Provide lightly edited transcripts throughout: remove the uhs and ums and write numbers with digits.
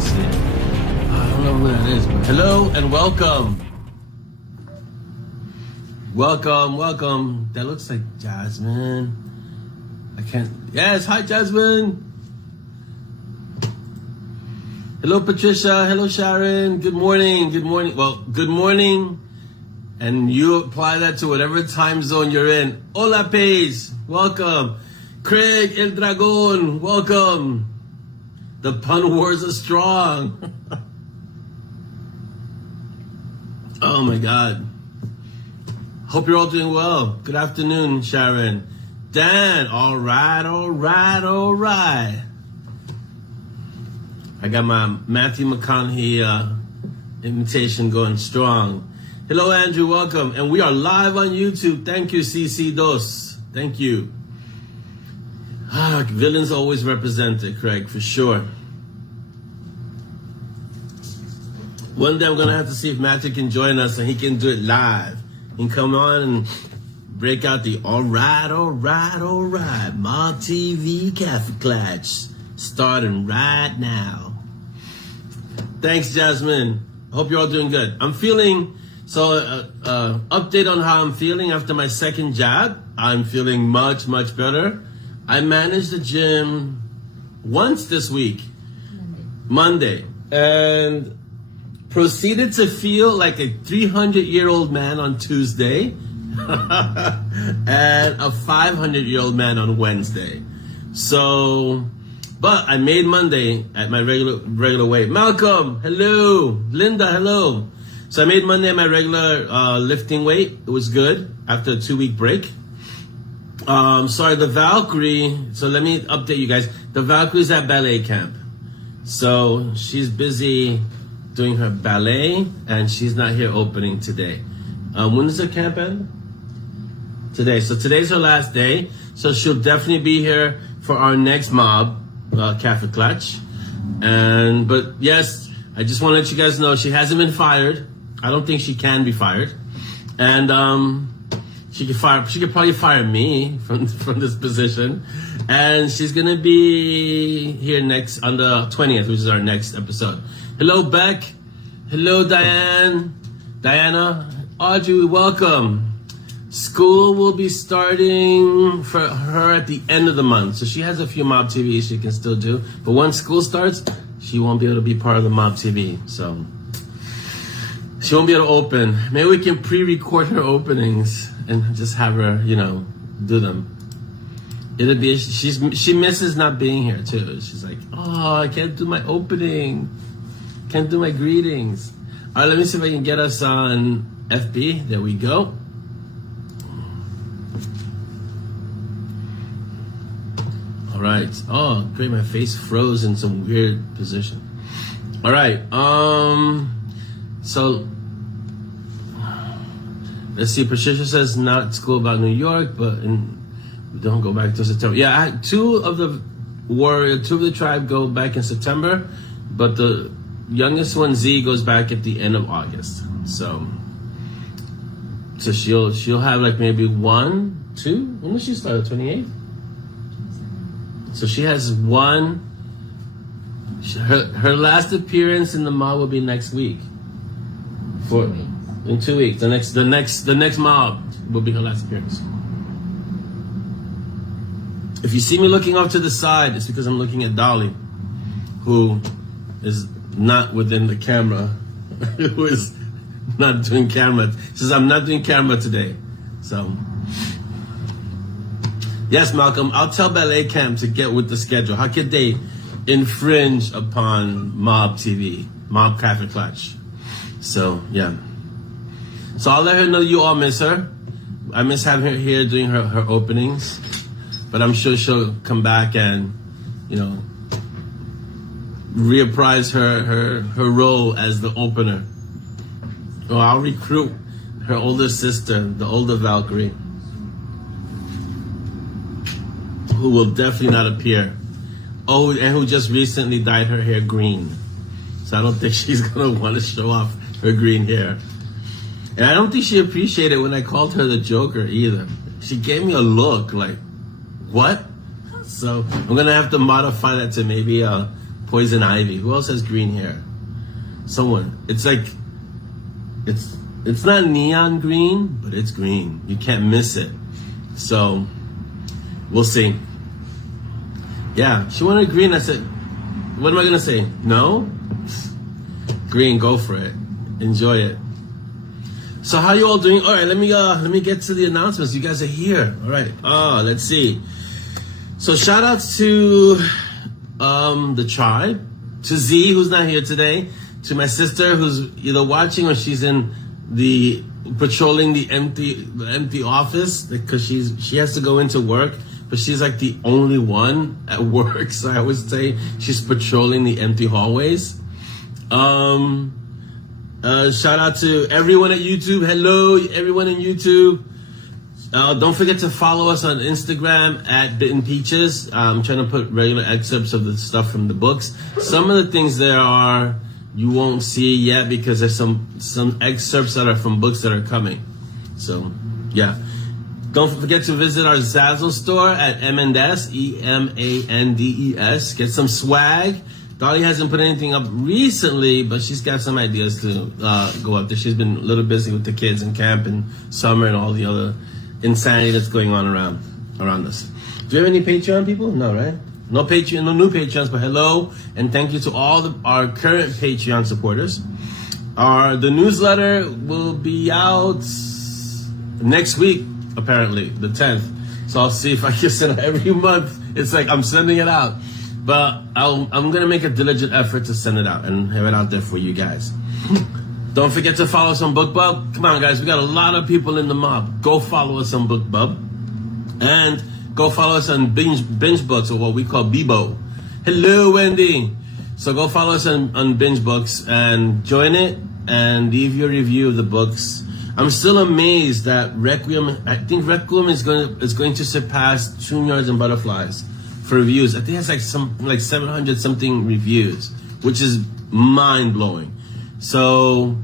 can't see it. I don't know who that is, but hello and welcome. Welcome. That looks like Jasmine. I can't. Yes, hi Jasmine. Hello Patricia. Hello Sharon. Good morning. Well, good morning. And you apply that to whatever time zone you're in. Hola Paige. Welcome. Craig El Dragon. Welcome. The pun wars are strong. Oh my God. Hope you're all doing well. Good afternoon, Sharon. Dan, all right. I got my Matthew McConaughey imitation going strong. Hello, Andrew, welcome. And we are live on YouTube. Thank you, CC Dos. Thank you. Villains always represented, Craig, for sure. One day I'm going to have to see if Matthew can join us and he can do it live. He can come on and break out the all right. Mob TV Cafe Clutch starting right now. Thanks, Jasmine. Hope you're all doing good. I'm feeling, update on how I'm feeling after my second jab. I'm feeling much better. I managed the gym once this week, Monday, and proceeded to feel like a 300-year-old man on Tuesday and a 500-year-old man on Wednesday. So, but I made Monday at my regular weight. Malcolm, hello. Linda, hello. So I made Monday at my regular lifting weight. It was good after a 2-week break. Sorry, the Valkyrie. So let me update you guys. The Valkyrie's at ballet camp. So she's busy doing her ballet, and she's not here opening today. When does the camp end? Today. So today's her last day. So she'll definitely be here for our next mob, Cafe Clutch. But yes, I just want to let you guys know she hasn't been fired. I don't think she can be fired, and she could probably fire me from this position. And she's gonna be here next on the 20th, which is our next episode. Hello, Beck. Hello, Diana. Audrey, welcome. School will be starting for her at the end of the month. So she has a few Mob TVs she can still do. But once school starts, she won't be able to be part of the Mob TV. So she won't be able to open. Maybe we can pre-record her openings and just have her, do them. She misses not being here too. She's like, oh, I can't do my opening. Can't do my greetings. All right, let me see if I can get us on FB. There we go. All right. Oh, great. My face froze in some weird position. All right. So let's see. Patricia says not at school about New York, but we don't go back to September. Yeah, two of the tribe go back in September, but the youngest one, Z, goes back at the end of August. So she'll have like maybe 1, 2. When did she start? 28. So she has one. Her last appearance in the mob will be next week. In 2 weeks. The next mob will be her last appearance. If you see me looking off to the side, it's because I'm looking at Dolly, who is not within the camera, who is not doing camera. She says, I'm not doing camera today. So, yes, Malcolm, I'll tell ballet camp to get with the schedule. How could they infringe upon Mob TV, Mob Cafe Clutch? So, yeah. So I'll let her know you all miss her. I miss having her here doing her openings. But I'm sure she'll come back and, reapprise her role as the opener. Oh, I'll recruit her older sister, the older Valkyrie, who will definitely not appear. Oh, and who just recently dyed her hair green. So I don't think she's gonna want to show off her green hair. And I don't think she appreciated when I called her the Joker either. She gave me a look like, what? So I'm gonna have to modify that to maybe Poison ivy. Who else has green hair? Someone. It's like, it's not neon green, but it's green. You can't miss it. So, we'll see. Yeah, she wanted green. I said, what am I gonna say? No? Green, go for it. Enjoy it. So how you all doing? All right, let me get to the announcements. You guys are here. All right. Let's see. So shout outs to the tribe, to Z, who's not here today, to my sister who's either watching or she's in the patrolling the empty office because she has to go into work, but she's like the only one at work. So I always say she's patrolling the empty hallways. Shout out to everyone at YouTube. Hello, everyone in YouTube. Don't forget to follow us on Instagram at Bitten Peaches. I'm trying to put regular excerpts of the stuff from the books. Some of the things there are you won't see yet because there's some excerpts that are from books that are coming. So, yeah. Don't forget to visit our ZAZZLE store at Emandes, EMANDES. Get some swag. Dolly hasn't put anything up recently, but she's got some ideas to go up there. She's been a little busy with the kids in camp and summer and all the other insanity that's going on around us. Do you have any Patreon people? No, right? No Patreon, no new Patreons, but hello and thank you to all our current Patreon supporters. The newsletter will be out next week, apparently, the 10th. So I'll see if I can send it every month. It's like I'm sending it out. But I'm going to make a diligent effort to send it out and have it out there for you guys. Don't forget to follow us on BookBub. Come on, guys. We got a lot of people in the mob. Go follow us on BookBub. And go follow us on Binge Books, or what we call Bebo. Hello, Wendy. So go follow us on Binge Books and join it and leave your review of the books. I'm still amazed that Requiem, I think Requiem is going to surpass Tune Yards and Butterflies for reviews. I think it's like 700 something reviews, which is mind blowing. So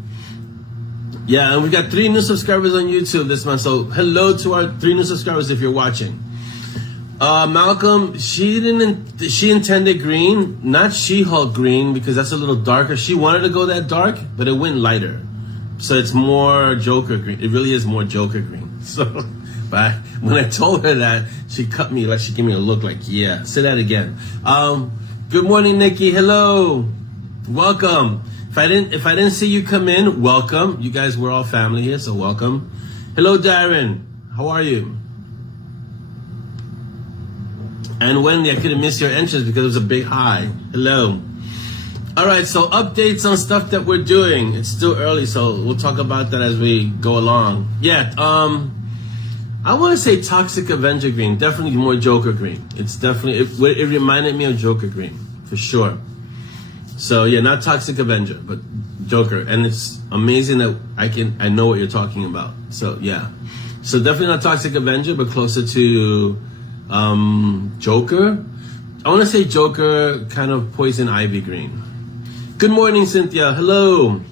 yeah, and we got 3 new subscribers on YouTube this month. So hello to our 3 new subscribers if you're watching. Malcolm, she intended green, not She-Hulk green, because that's a little darker. She wanted to go that dark, but it went lighter. So it's more Joker green. It really is more Joker green. So, but when I told her that, she cut me, like she gave me a look like, yeah, say that again. Good morning, Nikki. Hello. Welcome. If I didn't see you come in, welcome. You guys, we're all family here, so welcome. Hello, Darren. How are you? And Wendy, I couldn't miss your entrance because it was a big hi. Hello. All right, so updates on stuff that we're doing. It's still early, so we'll talk about that as we go along. Yeah, I want to say Toxic Avenger green. Definitely more Joker green. It's definitely, it reminded me of Joker green, for sure. So yeah, not Toxic Avenger, but Joker. And it's amazing that I know what you're talking about. So yeah. So definitely not Toxic Avenger, but closer to Joker. I want to say Joker, kind of Poison Ivy green. Good morning, Cynthia. Hello.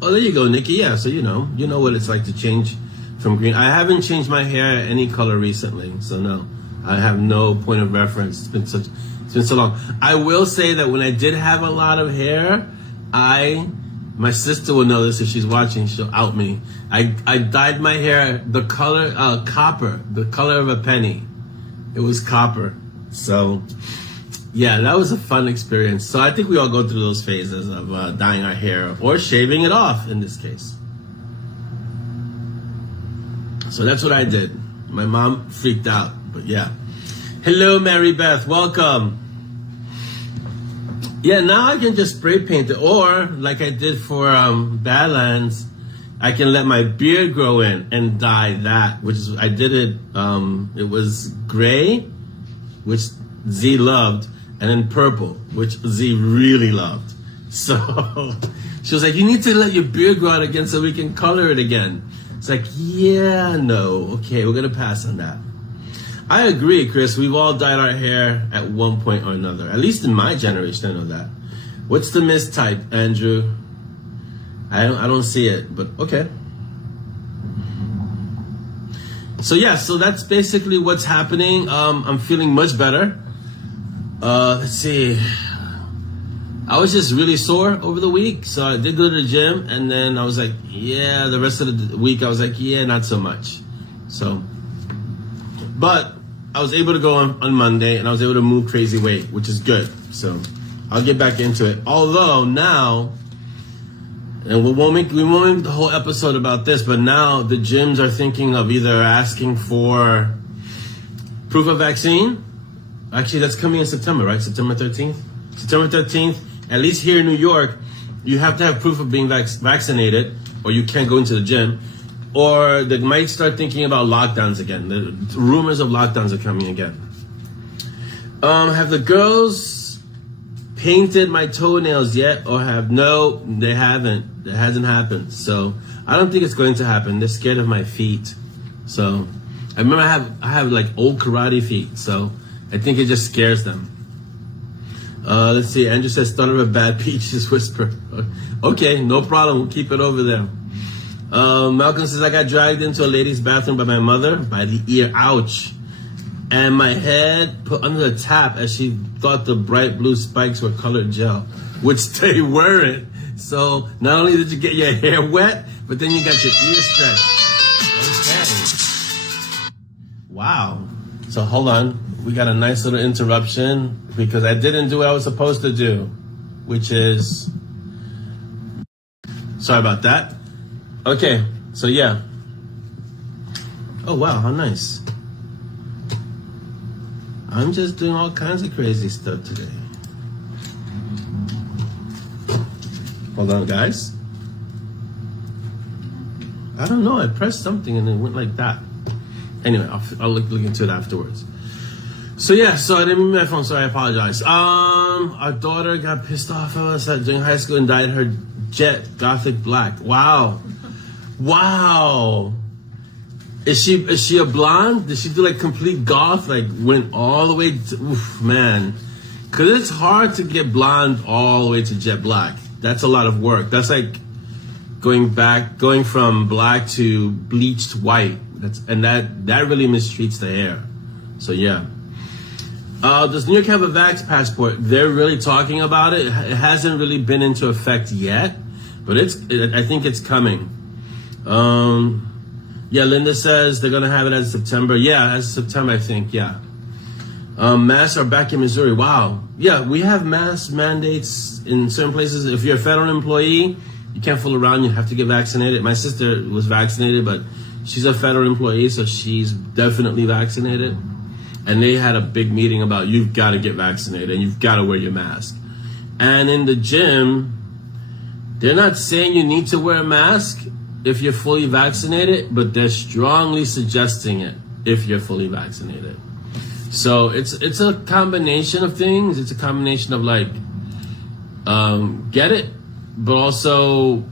Oh, there you go, Nikki. Yeah, so you know what it's like to change from green. I haven't changed my hair any color recently, so no, I have no point of reference. It's been so long. I will say that when I did have a lot of hair, my sister will know this if she's watching. She'll out me. I dyed my hair the color copper, the color of a penny. It was copper. So yeah, that was a fun experience. So I think we all go through those phases of dyeing our hair or shaving it off in this case. So that's what I did. My mom freaked out, but yeah. Hello, Mary Beth. Welcome. Yeah, now I can just spray paint it, or like I did for Badlands, I can let my beard grow in and dye that, which is, I did it, it was gray, which Z loved, and then purple, which Z really loved. So she was like, you need to let your beard grow out again so we can color it again. It's like, yeah, no, okay, we're gonna pass on that. I agree, Chris. We've all dyed our hair at one point or another. At least in my generation, I know that. What's the mistype, Andrew? I don't see it, but okay. So yeah, so that's basically what's happening. I'm feeling much better. Let's see. I was just really sore over the week, so I did go to the gym, and then I was like, yeah, the rest of the week I was like, yeah, not so much. So, but I was able to go on Monday, and I was able to move crazy weight, which is good. So I'll get back into it. Although now, and we won't make the whole episode about this, but now the gyms are thinking of either asking for proof of vaccine. Actually, that's coming in September, right? September 13th? September 13th, at least here in New York, you have to have proof of being vaccinated, or you can't go into the gym. Or they might start thinking about lockdowns again. The rumors of lockdowns are coming again. Have the girls painted my toenails yet, or no, they haven't. It hasn't happened. So I don't think it's going to happen. They're scared of my feet. So I remember I have like old karate feet, so I think it just scares them. Let's see. Andrew says, "Son of a bad peaches whisper." Okay, no problem. We'll keep it over there. Malcolm says, I got dragged into a ladies' bathroom by my mother by the ear. Ouch. And my head put under the tap as she thought the bright blue spikes were colored gel, which they weren't. So not only did you get your hair wet, but then you got your ear stretched. Okay. Wow. So hold on. We got a nice little interruption because I didn't do what I was supposed to do, which is, sorry about that. Okay, so yeah. Oh wow, how nice. I'm just doing all kinds of crazy stuff today. Hold on, guys. I don't know, I pressed something and it went like that. Anyway, I'll look into it afterwards. So yeah, so I didn't move my phone, so I apologize. Our daughter got pissed off at us during high school and dyed her jet gothic black. Wow. Wow. Is she a blonde? Did she do like complete goth? Like went all the way to, oof, man. Cause it's hard to get blonde all the way to jet black. That's a lot of work. That's like going from black to bleached white. That really mistreats the hair. So yeah. Does New York have a vax passport? They're really talking about it. It hasn't really been into effect yet, but I think it's coming. Yeah, Linda says they're gonna have it as September. Yeah, as September, I think. Yeah. Masks are back in Missouri. Wow. Yeah, we have mask mandates in certain places. If you're a federal employee, you can't fool around. You have to get vaccinated. My sister was vaccinated, but she's a federal employee, so she's definitely vaccinated. And they had a big meeting about you've got to get vaccinated and you've got to wear your mask. And in the gym, they're not saying you need to wear a mask if you're fully vaccinated, but they're strongly suggesting it if you're fully vaccinated. So it's a combination of things. It's a combination of like, get it, but also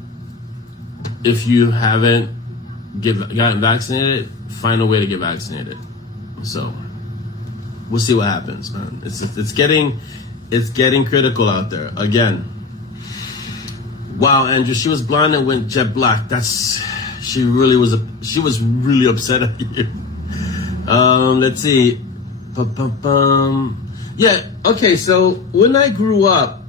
if you haven't gotten vaccinated, find a way to get vaccinated. So we'll see what happens, man. It's getting critical out there again. Wow, Andrew, she was blonde and went jet black. She was really upset at you. Let's see. Yeah, okay, so when I grew up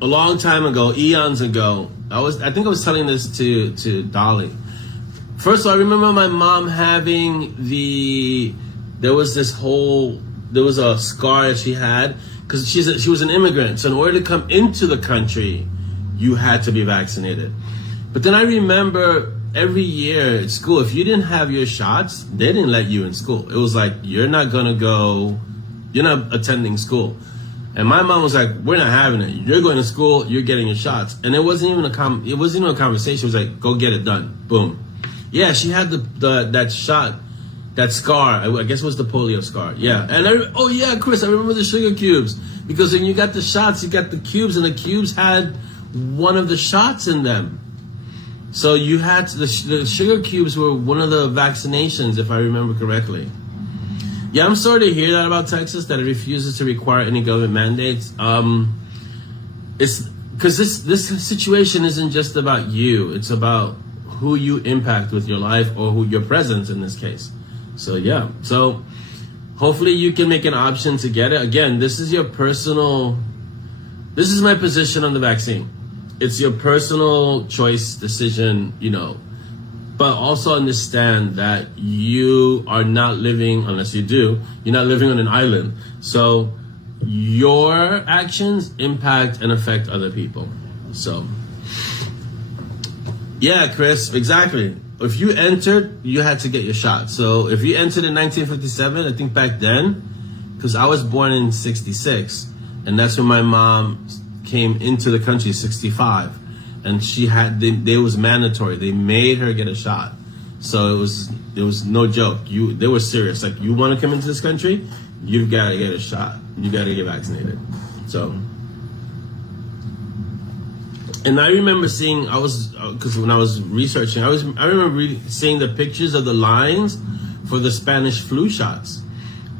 a long time ago, eons ago, I think I was telling this to Dolly. First of all, I remember my mom having there was a scar that she had because she was an immigrant. So in order to come into the country, you had to be vaccinated. But then I remember every year at school, if you didn't have your shots, they didn't let you in school. It was like, you're not attending school. And my mom was like, we're not having it. You're going to school, you're getting your shots. And it wasn't even a conversation. It was like, go get it done. Boom. Yeah, she had that shot, that scar. I guess it was the polio scar. Yeah. And Chris, I remember the sugar cubes. Because when you got the shots, you got the cubes, and the cubes had one of the shots in them. So you had the sugar cubes were one of the vaccinations, if I remember correctly. Yeah, I'm sorry to hear that about Texas, that it refuses to require any government mandates. It's because this situation isn't just about you. It's about who you impact with your life, or who your presence in this case. So yeah, so hopefully you can make an option to get it. Again, this is your personal this is my position on the vaccine. It's your personal choice, decision, you know, but also understand that you are not living, unless you do, you're not living on an island. So your actions impact and affect other people. So, yeah, Chris, exactly. If you entered, you had to get your shot. So if you entered in 1957, I think back then, because I was born in 66, and that's when my mom came into the country, 65, and she had, they was mandatory. They made her get a shot. So it was no joke. They were serious. Like, you want to come into this country, you've got to get a shot. You got to get vaccinated. So, and I remember seeing, because when I was researching, I remember seeing the pictures of the lines for the Spanish flu shots.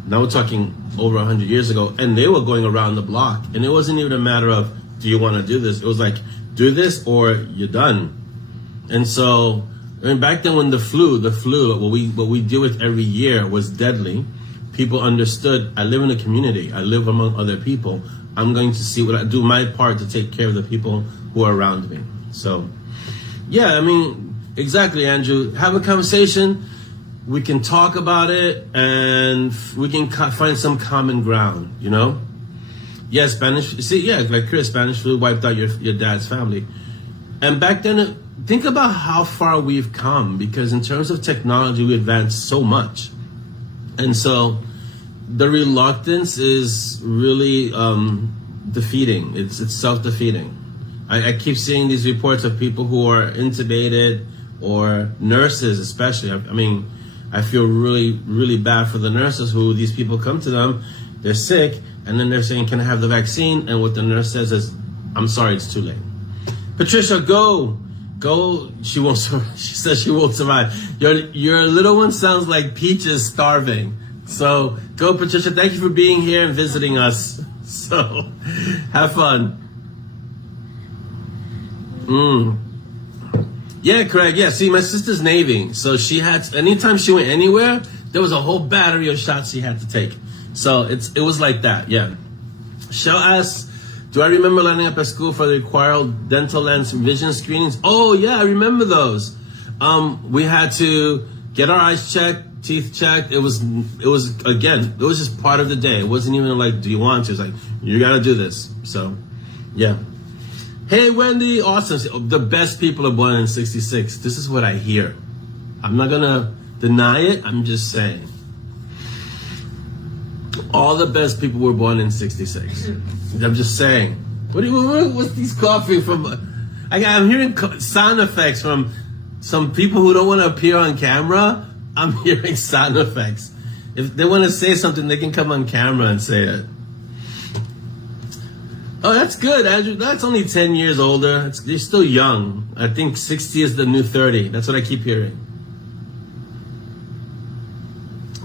Now we're talking over 100 years ago, and they were going around the block. And it wasn't even a matter of, do you want to do this? It was like, do this or you're done. And so, I mean, back then when the flu, what we deal with every year was deadly. People understood, I live in a community. I live among other people. I'm going to see what I do my part to take care of the people who are around me. So, yeah, I mean, exactly, Andrew. Have a conversation. We can talk about it, and we can find some common ground, you know? Yeah, Spanish, see, yeah, like Chris, Spanish flu wiped out your dad's family. And back then, think about how far we've come, because in terms of technology, we advanced so much. And so the reluctance is really defeating. It's self-defeating. I keep seeing these reports of people who are intubated, or nurses especially. I mean, I feel really, really bad for the nurses who these people come to them, they're sick, and then they're saying, can I have the vaccine? And what the nurse says is, I'm sorry, it's too late. Patricia, go. She won't survive. She says she won't survive. Your little one sounds like Peach is starving. So go, Patricia. Thank you for being here and visiting us. So have fun. Yeah, Craig. Yeah, see, my sister's Navy. So she had, anytime she went anywhere, there was a whole battery of shots she had to take. So it was like that, yeah. Shell asks, do I remember lining up at school for the required dental lens vision screenings? Oh, yeah, I remember those. We had to get our eyes checked, teeth checked. It was just part of the day. It wasn't even like, do you want to? It's like, you got to do this. So, yeah. Hey, Wendy, awesome. The best people are born in 66. This is what I hear. I'm not going to deny it. I'm just saying. All the best people were born in 66. I'm just saying. What's these coughing from? I'm hearing sound effects from some people who don't want to appear on camera. I'm hearing sound effects. If they want to say something, they can come on camera and say it. Oh, that's good, Andrew. That's only 10 years older. They're still young. I think 60 is the new 30. That's what I keep hearing.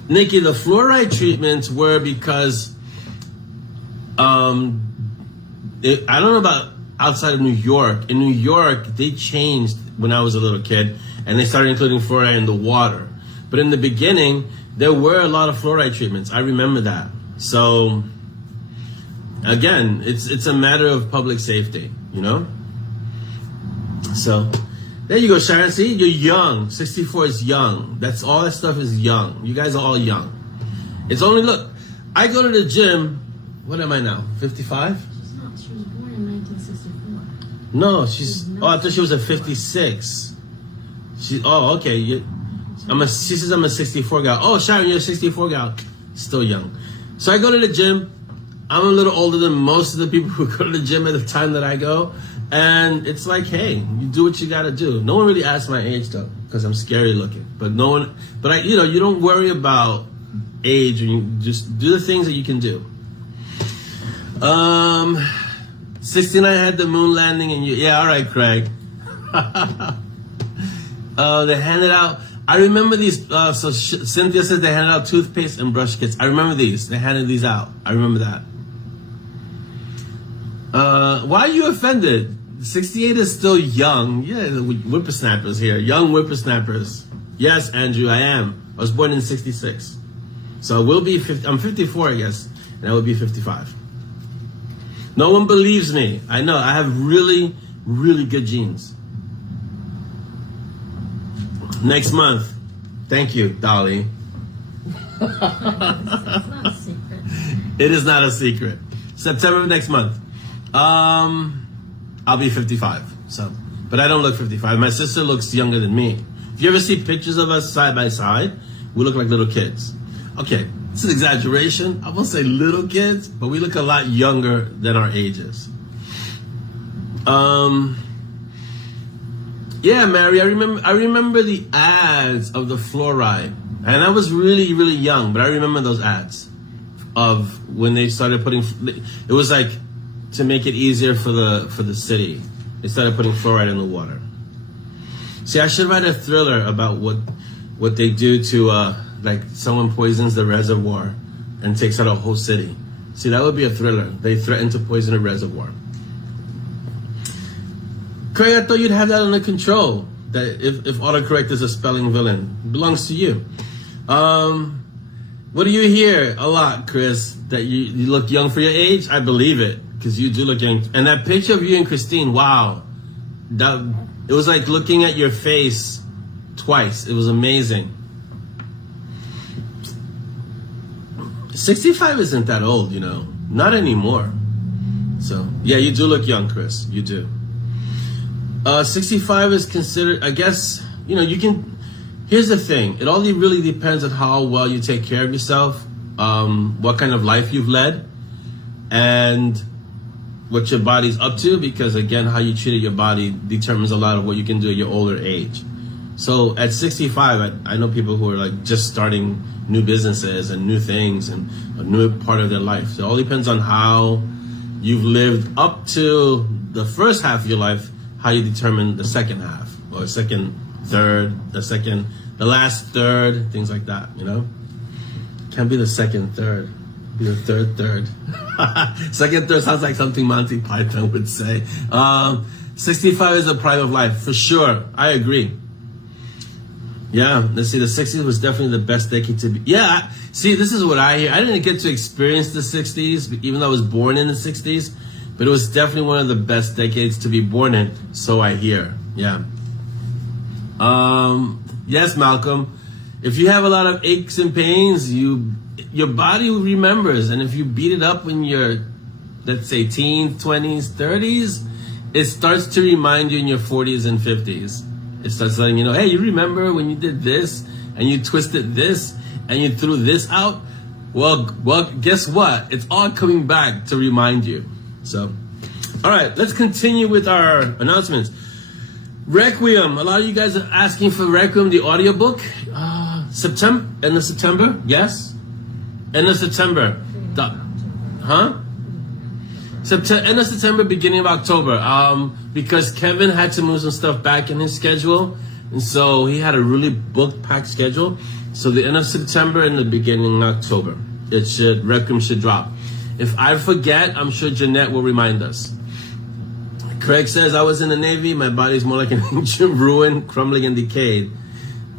Nikki, the fluoride treatments were because, I don't know about outside of New York. In New York, they changed when I was a little kid, and they started including fluoride in the water. But in the beginning, there were a lot of fluoride treatments. I remember that. So, again, it's a matter of public safety, you know? So, there you go, Sharon. See, you're young. 64 is young. That's all that stuff is young. You guys are all young. It's only, look, I go to the gym. What am I now? 55? She's not. She was born in 1964. No, I thought she was a 56. Oh, okay. She says I'm a 64 gal. Oh, Sharon, you're a 64 gal. Still young. So I go to the gym. I'm a little older than most of the people who go to the gym at the time that I go. And it's like, hey, you do what you got to do. No one really asks my age, though, because I'm scary looking. But you don't worry about age. When you just do the things that you can do. 69 had the moon landing, and yeah, all right, Craig. They handed out. I remember these. So Cynthia said they handed out toothpaste and brush kits. I remember these. They handed these out. I remember that. Why are you offended? 68 is still young. Yeah, the whippersnappers here. Young whippersnappers. Yes, Andrew, I am. I was born in 66. So I will be 50. I'm 54, I guess. And I will be 55. No one believes me. I know. I have really, really good genes. Next month. Thank you, Dolly. It's not a secret. It is not a secret. September of next month. I'll be 55. So, but I don't look 55. My sister looks younger than me. If you ever see pictures of us side by side, we look like little kids. Okay, this is exaggeration. I won't say little kids, but we look a lot younger than our ages. Yeah, Mary, I remember the ads of the fluoride. And I was really, really young, but I remember those ads of when they started putting, it was like to make it easier for the city. They started putting fluoride in the water. See, I should write a thriller about what they do to, like someone poisons the reservoir and takes out a whole city. See, that would be a thriller. They threaten to poison a reservoir. Craig, I thought you'd have that under control. That if autocorrect is a spelling villain, it belongs to you. What do you hear a lot, Chris? That you look young for your age? I believe it, because you do look young. And that picture of you and Christine, wow. It was like looking at your face twice. It was amazing. 65 isn't that old, you know. Not anymore. So, yeah, you do look young, Chris. You do. 65 is considered, I guess, you know, you can, here's the thing. It all really depends on how well you take care of yourself, what kind of life you've led, and what your body's up to, because again, how you treated your body determines a lot of what you can do at your older age. So at 65, I know people who are like just starting new businesses and new things and a new part of their life. So it all depends on how you've lived up to the first half of your life, how you determine the second half, or second, third, the last third, things like that, you know? Can't be the second third, be the third. Second third sounds like something Monty Python would say. 65 is the prime of life, for sure, I agree. Yeah, let's see, the 60s was definitely the best decade to be. Yeah, see, this is what I hear. I didn't get to experience the 60s, even though I was born in the 60s. But it was definitely one of the best decades to be born in, so I hear. Yeah. Yes, Malcolm. If you have a lot of aches and pains, your body remembers. And if you beat it up when you're, let's say, teens, 20s, 30s, it starts to remind you in your 40s and 50s. It starts letting you know, hey, you remember when you did this, and you twisted this, and you threw this out? Well, guess what? It's all coming back to remind you. So, all right, let's continue with our announcements. Requiem. A lot of you guys are asking for Requiem, the audiobook. End of September? Yes? End of September. End of September, beginning of October. Because Kevin had to move some stuff back in his schedule. And so he had a really book-packed schedule. So the end of September and the beginning of October. Requiem should drop. If I forget, I'm sure Jeanette will remind us. Craig says, I was in the Navy. My body's more like an ancient ruin, crumbling and decayed,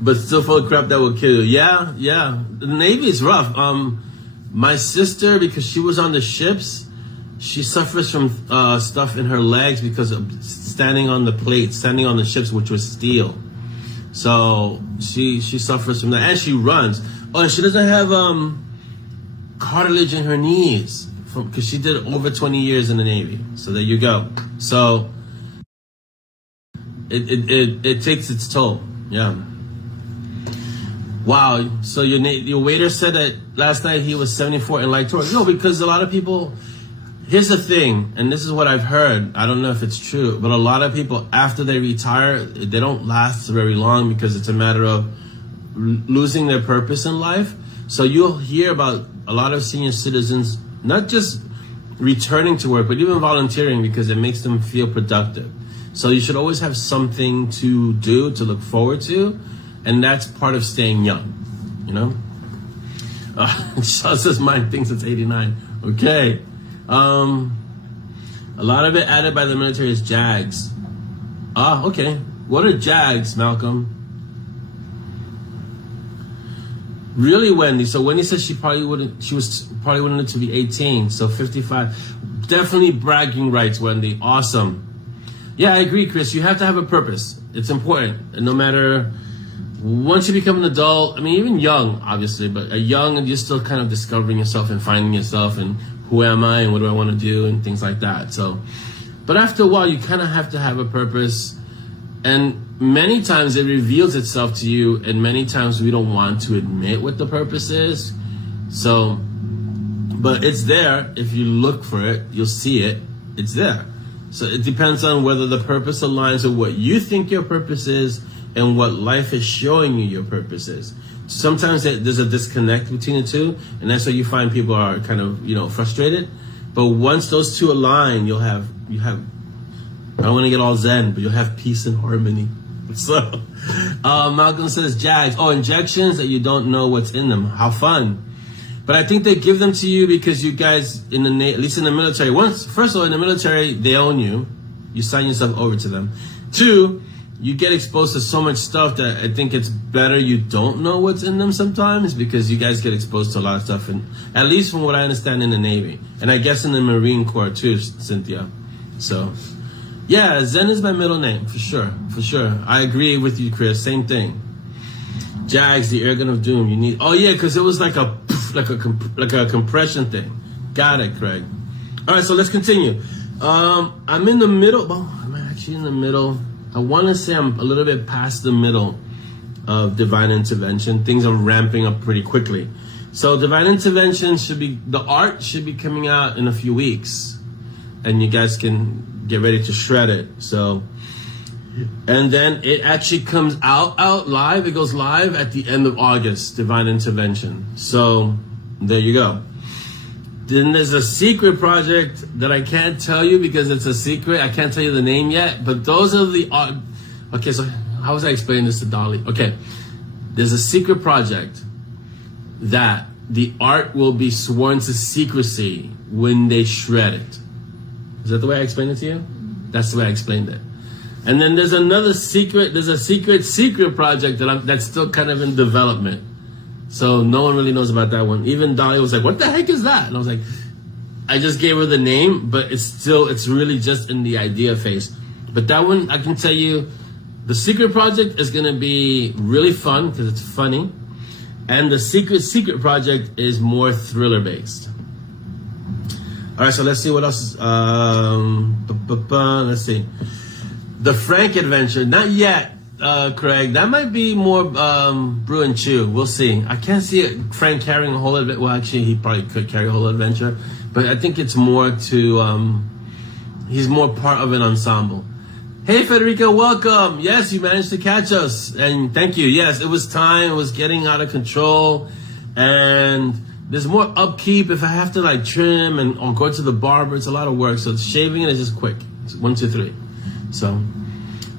but still full of crap that will kill you. Yeah. The Navy is rough. My sister, because she was on the ships, she suffers from stuff in her legs because of standing on the ships, which was steel. So she suffers from that, and she runs. Oh, and she doesn't have cartilage in her knees because she did over 20 years in the Navy. So there you go. So it takes its toll. Yeah. Wow. So your waiter said that last night he was 74 and light tour. No, because a lot of people. Here's the thing, and this is what I've heard. I don't know if it's true, but a lot of people after they retire, they don't last very long because it's a matter of losing their purpose in life. So you'll hear about a lot of senior citizens not just returning to work, but even volunteering because it makes them feel productive. So you should always have something to do, to look forward to, and that's part of staying young, you know? Shaw says mine thinks it's 89. Okay. A lot of it added by the military is JAGs. Okay. What are JAGs, Malcolm? Really, Wendy? So Wendy said she was probably wanted to be 18, so 55. Definitely bragging rights, Wendy. Awesome. Yeah, I agree, Chris. You have to have a purpose. It's important. And no matter, once you become an adult, I mean, even young, obviously, but a young, you're still kind of discovering yourself and finding yourself and who am I and what do I want to do and things like that. So, but after a while, you kind of have to have a purpose. And many times it reveals itself to you, and many times we don't want to admit what the purpose is. So, but it's there. If you look for it, you'll see it. It's there. So it depends on whether the purpose aligns with what you think your purpose is and what life is showing you your purpose is. Sometimes there's a disconnect between the two, and that's why you find people are kind of, frustrated. But once those two align, you have, I don't want to get all zen, but you'll have peace and harmony. So, Malcolm says, Jags, injections that you don't know what's in them. How fun. But I think they give them to you because you guys, at least in the military, first of all, in the military, they own you. You sign yourself over to them. 2, you get exposed to so much stuff that I think it's better you don't know what's in them sometimes, because you guys get exposed to a lot of stuff, and at least from what I understand in the Navy. And I guess in the Marine Corps too, Cynthia. So, yeah, Zen is my middle name, for sure, for sure. I agree with you, Chris, same thing. Jags, the air gun of doom, you need, because it was like a compression thing. Got it, Craig. All right, so let's continue. I'm in the middle. Am I actually in the middle? I want to say I'm a little bit past the middle of Divine Intervention. Things are ramping up pretty quickly. So Divine Intervention the art should be coming out in a few weeks, and you guys can get ready to shred it. So, and then it actually comes out live. It goes live at the end of August, Divine Intervention. So there you go. Then there's a secret project that I can't tell you because it's a secret. I can't tell you the name yet, but those are the art. Okay, so how was I explaining this to Dolly? Okay, there's a secret project that the art will be sworn to secrecy when they shred it. Is that the way I explained it to you? That's the way I explained it. And then there's another secret. There's a secret project that's still kind of in development. So no one really knows about that one. Even Dolly was like, what the heck is that? And I was like, I just gave her the name, but it's really just in the idea phase. But that one, I can tell you, the secret project is going to be really fun because it's funny. And the secret project is more thriller based. All right, so let's see what else. Let's see. The Frank adventure, not yet. Craig, that might be more brew and chew. We'll see. I can't see Frank carrying a whole adventure. Well, actually, he probably could carry a whole adventure, but I think it's more to he's more part of an ensemble. Hey, Federico, welcome. Yes, you managed to catch us, and thank you. Yes, it was time. It was getting out of control, and there's more upkeep. If I have to trim or go to the barber, it's a lot of work. So shaving it is just quick. It's 1, 2, 3. So.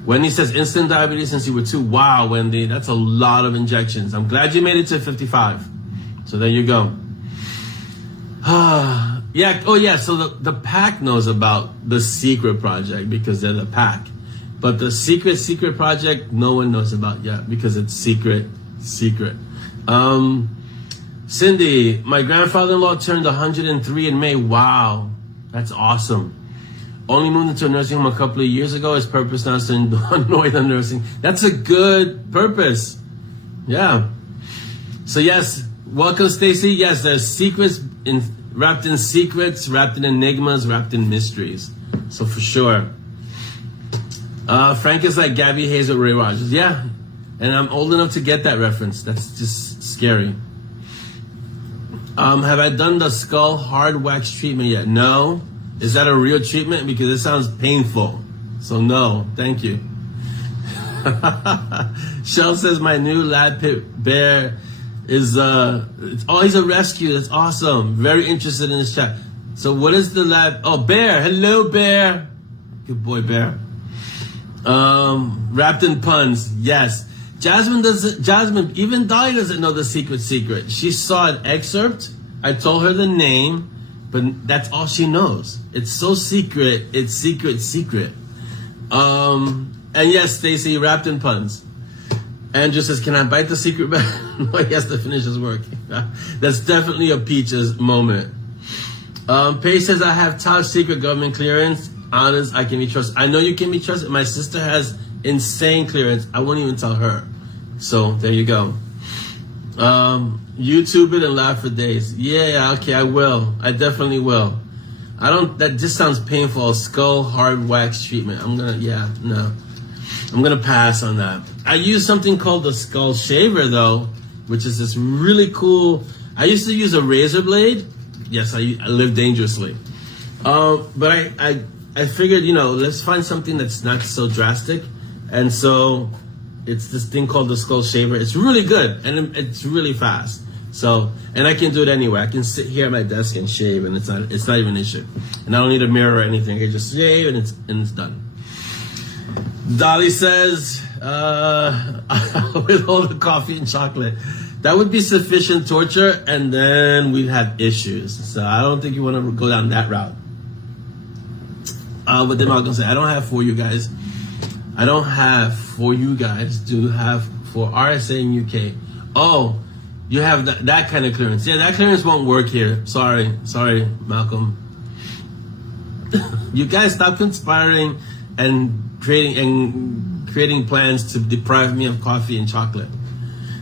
Wendy says instant diabetes since you were 2. Wow, Wendy, that's a lot of injections. I'm glad you made it to 55. So there you go. Yeah. Oh, yeah. So the pack knows about the secret project because they're the pack. But the secret project, no one knows about yet because it's secret. Cindy, my grandfather-in-law turned 103 in May. Wow, that's awesome. Only moved into a nursing home a couple of years ago. His purpose now is to annoy the nursing. That's a good purpose. Yeah. So yes, welcome, Stacy. Yes, there's secrets wrapped in secrets, wrapped in enigmas, wrapped in mysteries. So for sure. Frank is like Gabby Hayes or Ray Rogers. Yeah. And I'm old enough to get that reference. That's just scary. Have I done the skull hard wax treatment yet? No. Is that a real treatment? Because it sounds painful. So no, thank you. Shell says my new lab pit bear is he's a rescue. That's awesome. Very interested in this chat. So what is the lab? Oh, Bear. Hello, Bear. Good boy, Bear. Wrapped in puns. Yes. Jasmine, even Dolly doesn't know the secret. She saw an excerpt. I told her the name. But that's all she knows. It's so secret. It's secret. And yes, Stacy, wrapped in puns. Andrew says, can I bite the secret bag? No, he has to finish his work. That's definitely a Peaches moment. Paige says, I have top secret government clearance. Honest, I can be trusted. I know you can be trusted. My sister has insane clearance. I won't even tell her. So there you go. YouTube it and laugh for days. Yeah, okay, I will. I definitely will. That just sounds painful. Skull hard wax treatment. I'm gonna pass on that. I use something called the skull shaver though, which is this really cool. I used to use a razor blade. Yes, I live dangerously. But I figured, let's find something that's not so drastic. And so it's this thing called the skull shaver. It's really good and it's really fast. So, and I can do it anywhere. I can sit here at my desk and shave, and it's not even an issue. And I don't need a mirror or anything. I just shave and it's done. Dolly says, with all the coffee and chocolate, that would be sufficient torture, and then we'd have issues. So I don't think you want to go down that route. But then I'm gonna say, I don't have for you guys. I don't have for you guys. Do have for RSA in UK. Oh. You have that kind of clearance. Yeah, that clearance won't work here. Sorry, Malcolm. You guys stop conspiring and creating plans to deprive me of coffee and chocolate.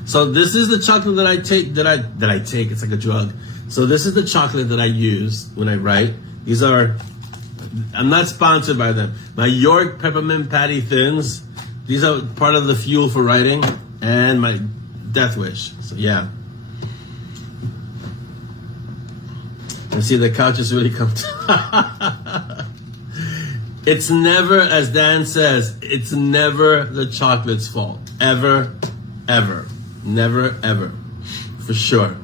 So this is the chocolate that I take. That I take. It's like a drug. So this is the chocolate that I use when I write. These are. I'm not sponsored by them. My York Peppermint Patty Thins. These are part of the fuel for writing, and my Death Wish. So yeah. And see, the couch is really comfortable. It's never, as Dan says, it's never the chocolate's fault. Ever, ever. Never, ever. For sure.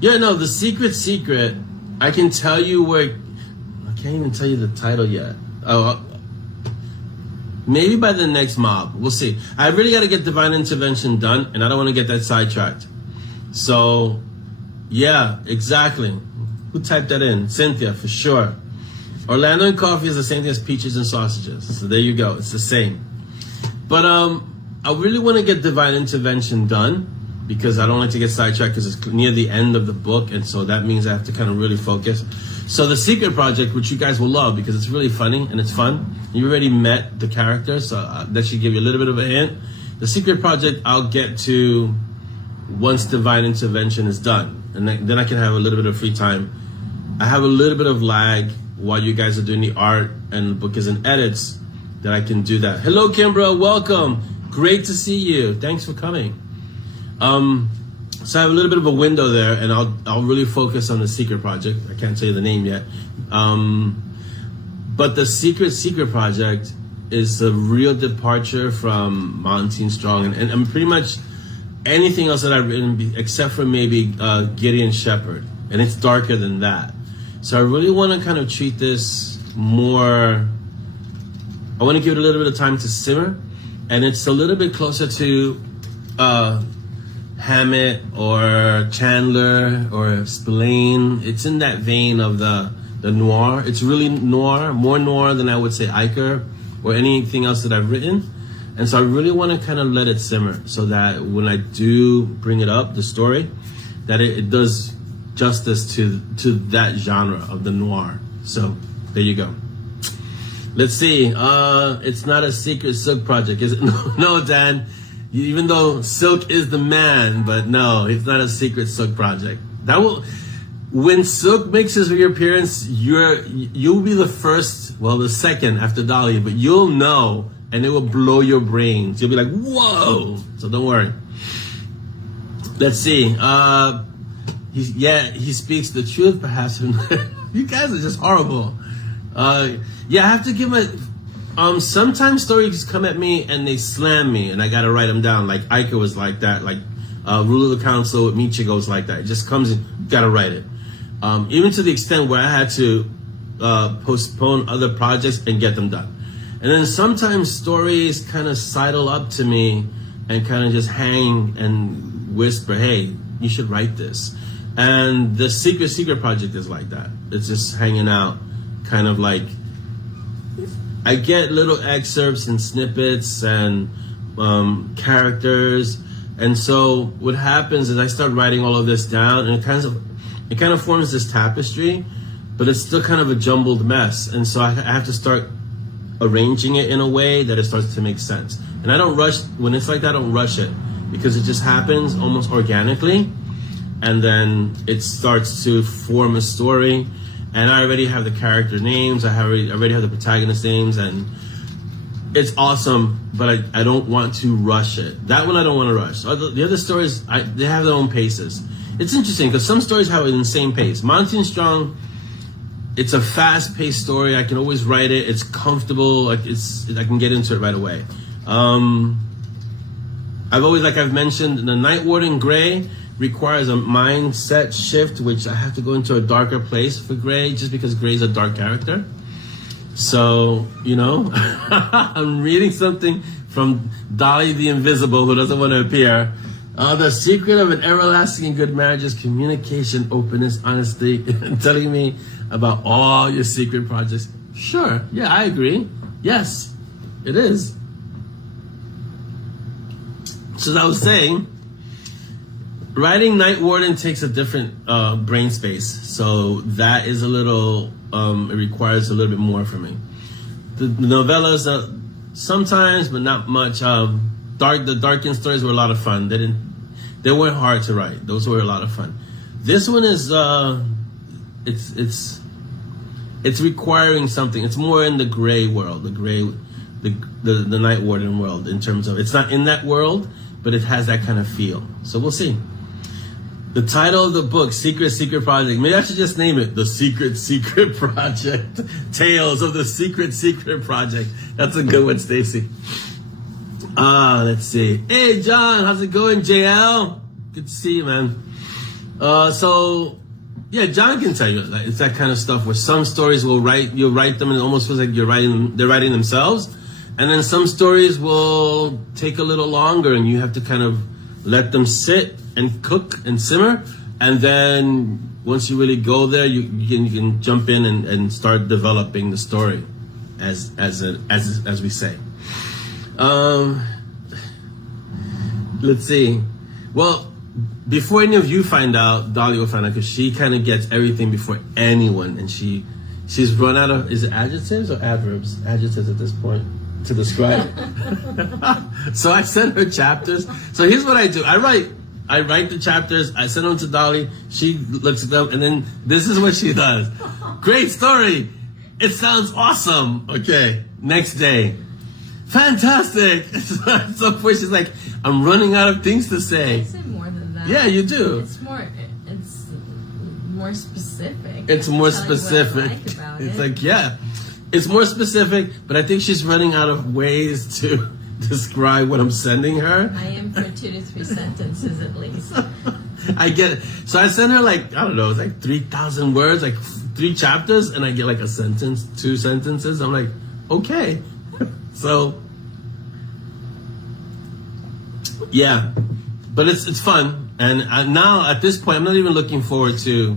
Yeah, no, the secret, I can tell you where, I can't even tell you the title yet. Oh, maybe by the next mob. We'll see. I really got to get Divine Intervention done, and I don't want to get that sidetracked. So, yeah, exactly. Who typed that in? Cynthia, for sure. Orlando and coffee is the same thing as peaches and sausages. So there you go. It's the same. But I really want to get Divine Intervention done because I don't like to get sidetracked because it's near the end of the book, and so that means I have to kind of really focus. So the Secret Project, which you guys will love because it's really funny and it's fun. You already met the characters, so that should give you a little bit of a hint. The Secret Project I'll get to once Divine Intervention is done. And then I can have a little bit of free time. I have a little bit of lag while you guys are doing the art and the book is in edits that I can do that. Hello, Kimbra, welcome. Great to see you. Thanks for coming. So I have a little bit of a window there, and I'll really focus on the Secret Project. I can't tell you the name yet. But the Secret Project is a real departure from Monty Strong and pretty much anything else that I've written except for maybe Gideon Shepherd, and it's darker than that. So I really want to kind of treat this more. I want to give it a little bit of time to simmer, and it's a little bit closer to Hammett or Chandler or Spillane. It's in that vein of the noir. It's really noir, more noir than I would say Iker or anything else that I've written. And so I really want to kind of let it simmer so that when I do bring it up, the story, that it does justice to that genre of the noir. So there you go. Let's see. It's not a secret Silk project, is it? No, Dan. Even though Silk is the man, but no, it's not a secret Silk project. When Silk makes his reappearance, you'll be the first, well, the second after Dolly, but you'll know. And it will blow your brains. You'll be like, whoa! So don't worry. Let's see. He speaks the truth, perhaps. You guys are just horrible. I have to give sometimes stories come at me and they slam me, and I gotta write them down. Like Iker was like that. Like Rule of the Council with Michigo was like that. It just comes in, you gotta write it. Even to the extent where I had to postpone other projects and get them done. And then sometimes stories kind of sidle up to me and kind of just hang and whisper, hey, you should write this. And the Secret project is like that. It's just hanging out, kind of like, I get little excerpts and snippets and characters. And so what happens is I start writing all of this down, and it kind of forms this tapestry. but it's still kind of a jumbled mess. And so I have to start arranging it in a way that it starts to make sense. And I don't rush, when it's like that, I don't rush it, because it just happens almost organically. And then it starts to form a story. And I already have the character names, I already have the protagonist names, and it's awesome, but I don't want to rush it. That one I don't want to rush. The other stories, they have their own paces. It's interesting because some stories have an insane pace. Monty Strong, it's a fast-paced story. I can always write it. It's comfortable. I can get into it right away. I've mentioned, the Night Warden Gray requires a mindset shift, which I have to go into a darker place for Gray, just because Gray's a dark character. So, you know, I'm reading something from Dolly the Invisible, who doesn't want to appear. The secret of an everlasting and good marriage is communication, openness, honesty, telling me about all your secret projects. Sure, yeah, I agree. Yes, it is. So as I was saying, writing Night Warden takes a different brain space. So that is a little, it requires a little bit more for me. The novellas, sometimes, but not much. The Darkened stories were a lot of fun. They weren't hard to write. Those were a lot of fun. This one is, it's requiring something. It's more in the Gray world, the Night Warden world, in terms of, it's not in that world, but it has that kind of feel. So we'll see. The title of the book, Secret Project. Maybe I should just name it The Secret Project. Tales of the Secret Project. That's a good one, Stacy. Let's see. Hey, John, how's it going, JL? Good to see you, man. So, yeah, John can tell you. Like, it's that kind of stuff where some stories you'll write them and it almost feels like they're writing themselves. And then some stories will take a little longer and you have to kind of let them sit and cook and simmer. And then once you really go there, you can jump in and start developing the story as we say. Let's see. Well, before any of you find out, Dolly will find out, because she kind of gets everything before anyone, and she's run out of, is it adjectives or adverbs? Adjectives at this point to describe it. So I send her chapters. So here's what I do. I write the chapters. I send them to Dolly. She looks at them, and then this is what she does. Great story. It sounds awesome. Okay. Next day. Fantastic. At some point she's like, I'm running out of things to say. I say more than that. Yeah, you do. It's more specific. It's more specific. It's like, yeah, it's more specific, but I think she's running out of ways to describe what I'm sending her. I am for 2 to 3 sentences at least. I get it. So I send her like, I don't know, it's like 3,000 words, like 3 chapters, and I get like a sentence, 2 sentences. I'm like, okay. So, yeah, but it's fun. And now at this point, I'm not even looking forward to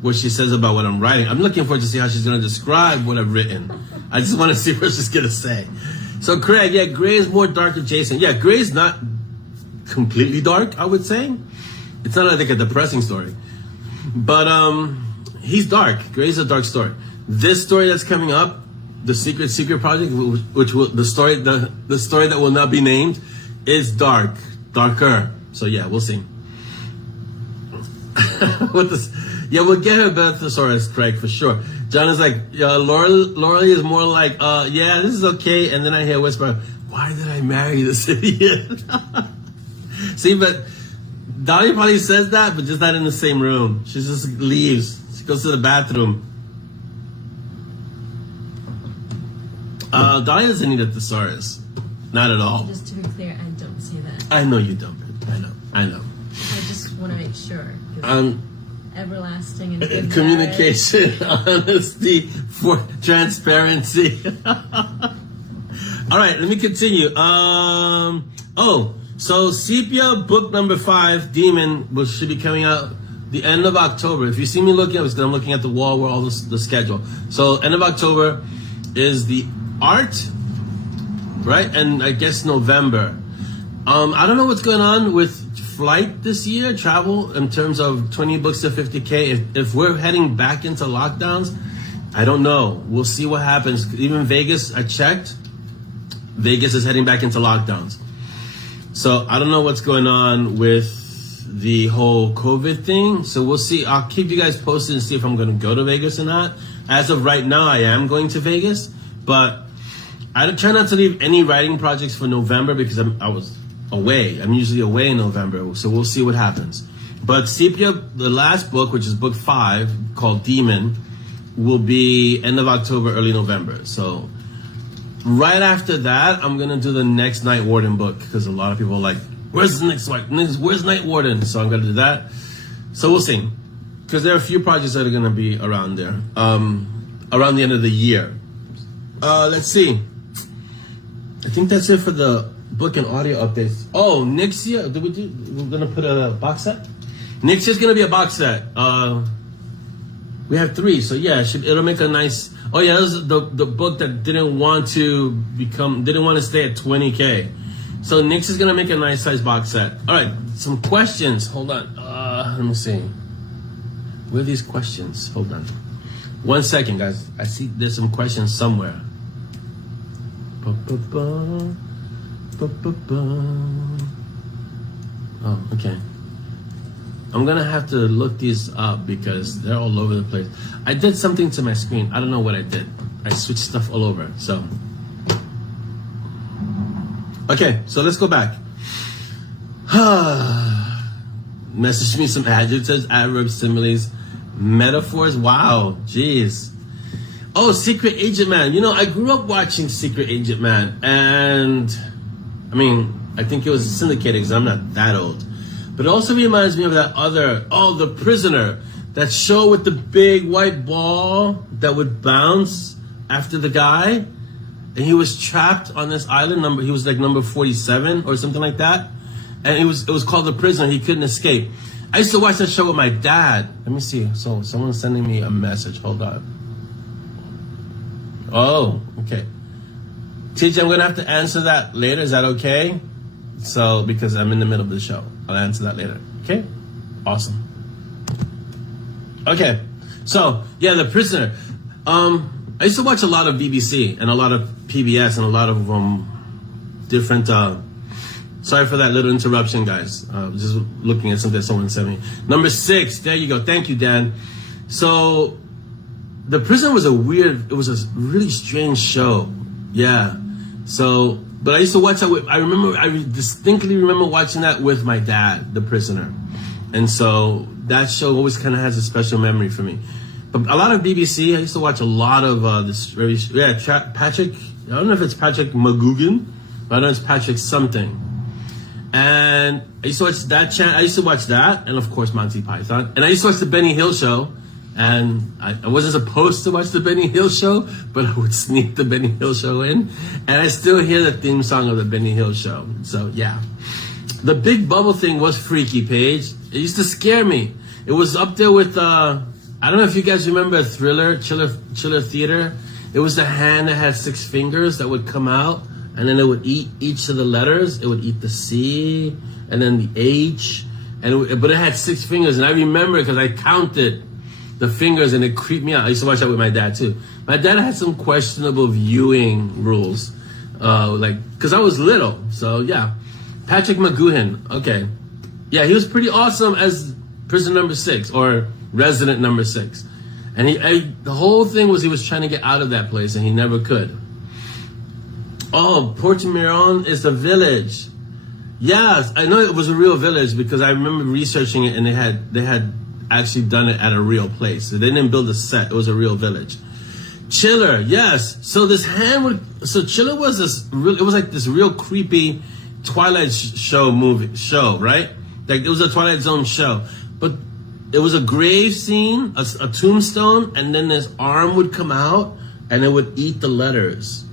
what she says about what I'm writing. I'm looking forward to see how she's going to describe what I've written. I just want to see what she's going to say. So Craig, yeah, Gray is more dark adjacent. Yeah, Gray's not completely dark, I would say. It's not like a depressing story. But he's dark. Gray's a dark story. This story that's coming up, the Secret Project, which will the story that will not be named, is darker. So yeah, we'll see. Yeah, we'll get her better thesaurus, Craig, for sure. John is like, Laurel is more like, yeah, this is okay. And then I hear a whisper, why did I marry this idiot? See, but Dolly probably says that, but just not in the same room. She just leaves. She goes to the bathroom. Dolly doesn't need a thesaurus. Not at all. Just to be clear, I don't say that. I know you don't. I know. I just want to make sure. Everlasting and good communication, honesty, for transparency. All right, let me continue. So Sepia book number 5, Demon, should be coming out the end of October. If you see me looking, I'm looking at the wall where all the schedule. So end of October is the art, right? And I guess November. I don't know what's going on with flight this year, travel, in terms of 20 books to 50K. If we're heading back into lockdowns, I don't know. We'll see what happens. Even Vegas, I checked. Vegas is heading back into lockdowns. So I don't know what's going on with the whole COVID thing. So we'll see. I'll keep you guys posted and see if I'm going to go to Vegas or not. As of right now, I am going to Vegas, but I try not to leave any writing projects for November because I was away. I'm usually away in November, so we'll see what happens. But Sepia, the last book, which is book 5, called Demon, will be end of October, early November. So right after that, I'm gonna do the next Night Warden book because a lot of people are like, "Where's the next one? Where's Night Warden?" So I'm gonna do that. So we'll see, because there are a few projects that are gonna be around there, around the end of the year. Let's see. I think that's it for the book and audio updates. Oh, next year, we're gonna put a box set? Next year's gonna be a box set. We have 3, so yeah, it'll make a nice. Oh yeah, this is the book that didn't want to stay at 20K. So Nix is gonna make a nice size box set. All right, some questions. Hold on. Let me see. Where are these questions? Hold on. 1 second, guys. I see there's some questions somewhere. Oh, okay. I'm gonna have to look these up because they're all over the place. I did something to my screen. I don't know what I did. I switched stuff all over. So, okay, so let's go back. Message me some adjectives, adverbs, similes, metaphors. Wow, jeez. Oh, Secret Agent Man. You know, I grew up watching Secret Agent Man, and I mean, I think it was syndicated because I'm not that old. But it also reminds me of that other, The Prisoner, that show with the big white ball that would bounce after the guy, and he was trapped on this island. He was like number 47 or something like that, and it was called The Prisoner. He couldn't escape. I used to watch that show with my dad. Let me see. So someone's sending me a message. Hold on. Oh, okay. TJ, I'm gonna have to answer that later. Is that okay? So, because I'm in the middle of the show, I'll answer that later. Okay? Awesome. Okay. So, yeah, The Prisoner. I used to watch a lot of BBC and a lot of PBS and a lot of different. Sorry for that little interruption, guys. Just looking at something that someone sent me. Number 6. There you go. Thank you, Dan. So, The Prisoner was a really strange show. Yeah. So, but I used to watch that I distinctly remember watching that with my dad, The Prisoner. And so that show always kind of has a special memory for me. But a lot of BBC, I used to watch a lot of Patrick, I don't know if it's Patrick McGugan, but I know it's Patrick something. And I used to watch that I used to watch that, and of course Monty Python. And I used to watch the Benny Hill Show. And I wasn't supposed to watch the Benny Hill Show, but I would sneak the Benny Hill Show in. And I still hear the theme song of the Benny Hill Show. So, yeah. The Big Bubble thing was freaky, Paige. It used to scare me. It was up there with, I don't know if you guys remember Chiller Theater. It was the hand that had 6 fingers that would come out, and then it would eat each of the letters. It would eat the C, and then the H, but it had 6 fingers. And I remember because I counted the fingers, and it creeped me out. I used to watch that with my dad too. My dad had some questionable viewing rules, because I was little. So yeah, Patrick McGoohan. Okay, yeah, he was pretty awesome as prisoner number 6 or resident number 6. And the whole thing was he was trying to get out of that place, and he never could. Oh, Puerto Miron is a village. Yes, I know it was a real village because I remember researching it, and they had actually done it at a real place. So they didn't build a set. It was a real village. Chiller, yes. So this Chiller was it was like this real creepy Twilight show, right? Like it was a Twilight Zone show. But it was a grave scene, a tombstone, and then this arm would come out and it would eat the letters.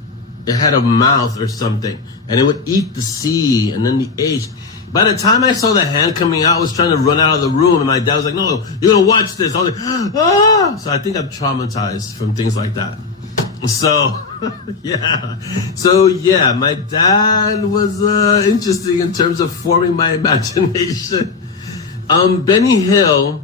It had a mouth or something. And it would eat the C and then the H. By the time I saw the hand coming out, I was trying to run out of the room, and my dad was like, "No, you're gonna watch this." I was like, "Ah!" So I think I'm traumatized from things like that. So, yeah. So, yeah, my dad was interesting in terms of forming my imagination. Benny Hill,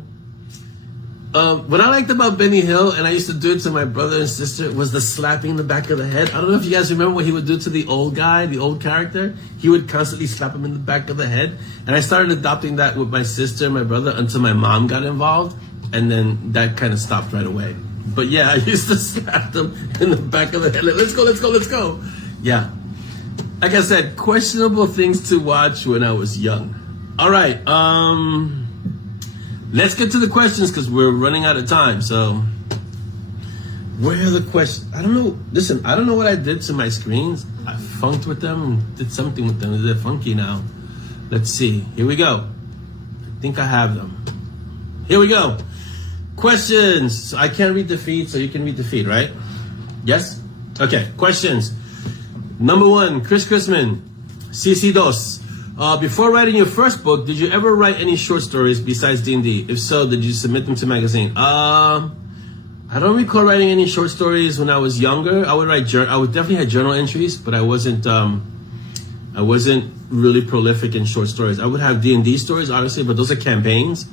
what I liked about Benny Hill, and I used to do it to my brother and sister, was the slapping in the back of the head. I don't know if you guys remember what he would do to the old guy, the old character. He would constantly slap him in the back of the head. And I started adopting that with my sister and my brother until my mom got involved. And then that kind of stopped right away. But yeah, I used to slap them in the back of the head. Like, let's go, let's go, let's go. Yeah. Like I said, questionable things to watch when I was young. All right. Let's get to the questions because we're running out of time. So, where are the questions? I don't know. Listen, I don't know what I did to my screens. I funked with them, did something with them. They're funky now. Let's see. Here we go. I think I have them. Here we go. Questions. I can't read the feed, so you can read the feed, right? Yes? Okay. Questions. Number 1, Chris Chrisman, CC2. Before writing your first book, did you ever write any short stories besides D&D? If so, did you submit them to magazine? I don't recall writing any short stories when I was younger. I would definitely have journal entries, but I wasn't really prolific in short stories. I would have D&D stories, obviously, but those are campaigns.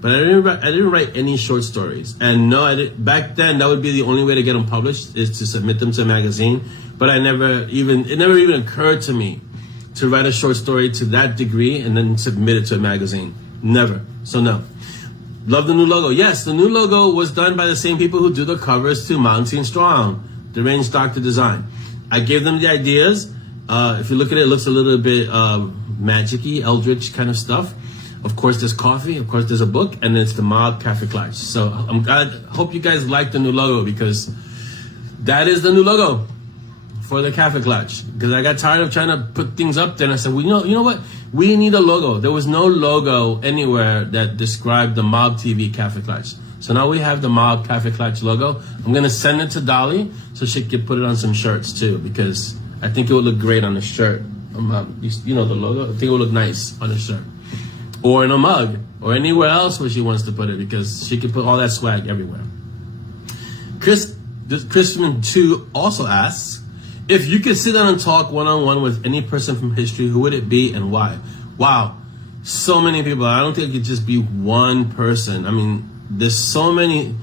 But I didn't write any short stories. And no, I didn't. Back then, that would be the only way to get them published is to submit them to a magazine. But it never even occurred to me to write a short story to that degree and then submit it to a magazine. Never. So no. Love the new logo. Yes, the new logo was done by the same people who do the covers to Monty Strong, Deranged Doctor Design. I gave them the ideas. If you look at it, it looks a little bit magic-y, eldritch kind of stuff. Of course, there's coffee. Of course, there's a book. And it's the Mob Cafe Clutch. So I hope you guys like the new logo because that is the new logo for the Cafe Clutch. Because I got tired of trying to put things up there. And I said, well, you know what? We need a logo. There was no logo anywhere that described the Mob TV Cafe Clutch. So now we have the Mob Cafe Clutch logo. I'm going to send it to Dolly so she can put it on some shirts too. Because I think it would look great on a shirt. You know the logo? I think it would look nice on a shirt. Or in a mug, or anywhere else where she wants to put it, because she can put all that swag everywhere. Christian 2 also asks, if you could sit down and talk one-on-one with any person from history, who would it be and why? Wow, so many people. I don't think it could just be one person. I mean, there's so many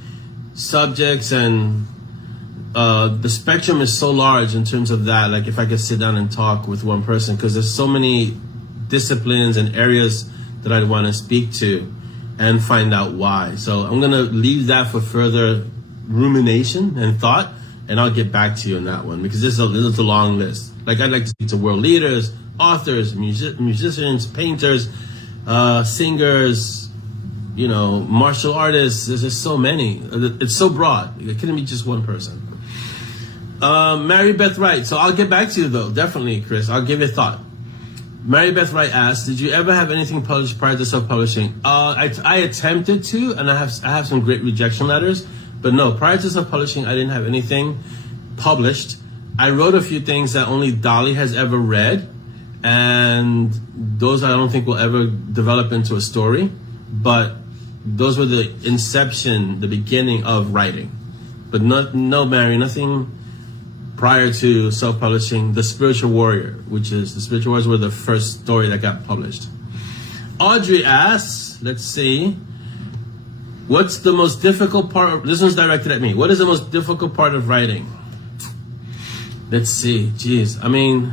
subjects and the spectrum is so large in terms of that. Like if I could sit down and talk with one person, because there's so many disciplines and areas that I'd want to speak to and find out why. So I'm going to leave that for further rumination and thought, and I'll get back to you on that one because this is a long list. Like I'd like to speak to world leaders, authors, musicians, painters, singers, martial artists. There's just so many. It's so broad. It couldn't be just one person. Mary Beth Wright. So I'll get back to you though. Definitely, Chris. I'll give it thought. Mary Beth Wright asks, did you ever have anything published prior to self-publishing? I attempted to, and I have some great rejection letters, but no, prior to self-publishing, I didn't have anything published. I wrote a few things that only Dolly has ever read, and those I don't think will ever develop into a story, but those were the inception, the beginning of writing. But no, Mary, nothing prior to self-publishing. The Spiritual Warrior, the Spiritual Warriors were the first story that got published. Audrey asks, let's see, what's the most difficult part this one's directed at me. What is the most difficult part of writing? Let's see, geez. I mean,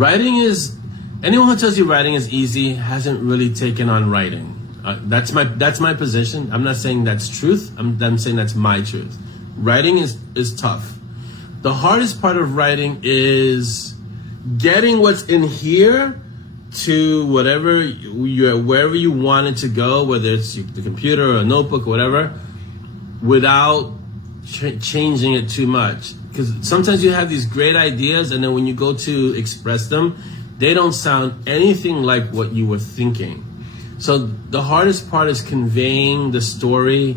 anyone who tells you writing is easy hasn't really taken on writing. That's my position. I'm not saying that's truth. I'm saying that's my truth. Writing is tough. The hardest part of writing is getting what's in here to wherever you want it to go, whether it's the computer or a notebook or whatever, without changing it too much. Because sometimes you have these great ideas, and then when you go to express them, they don't sound anything like what you were thinking. So the hardest part is conveying the story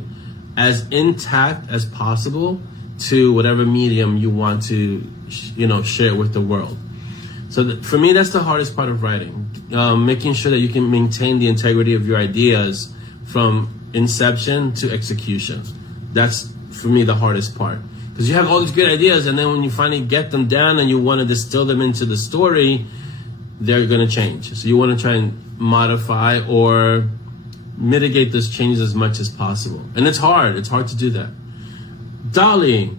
as intact as possible to whatever medium you want to, share with the world. So for me, that's the hardest part of writing, making sure that you can maintain the integrity of your ideas from inception to execution. That's, for me, the hardest part. Because you have all these great ideas, and then when you finally get them down and you want to distill them into the story, they're going to change. So you want to try and modify or mitigate those changes as much as possible. And it's hard. It's hard to do that. Dolly,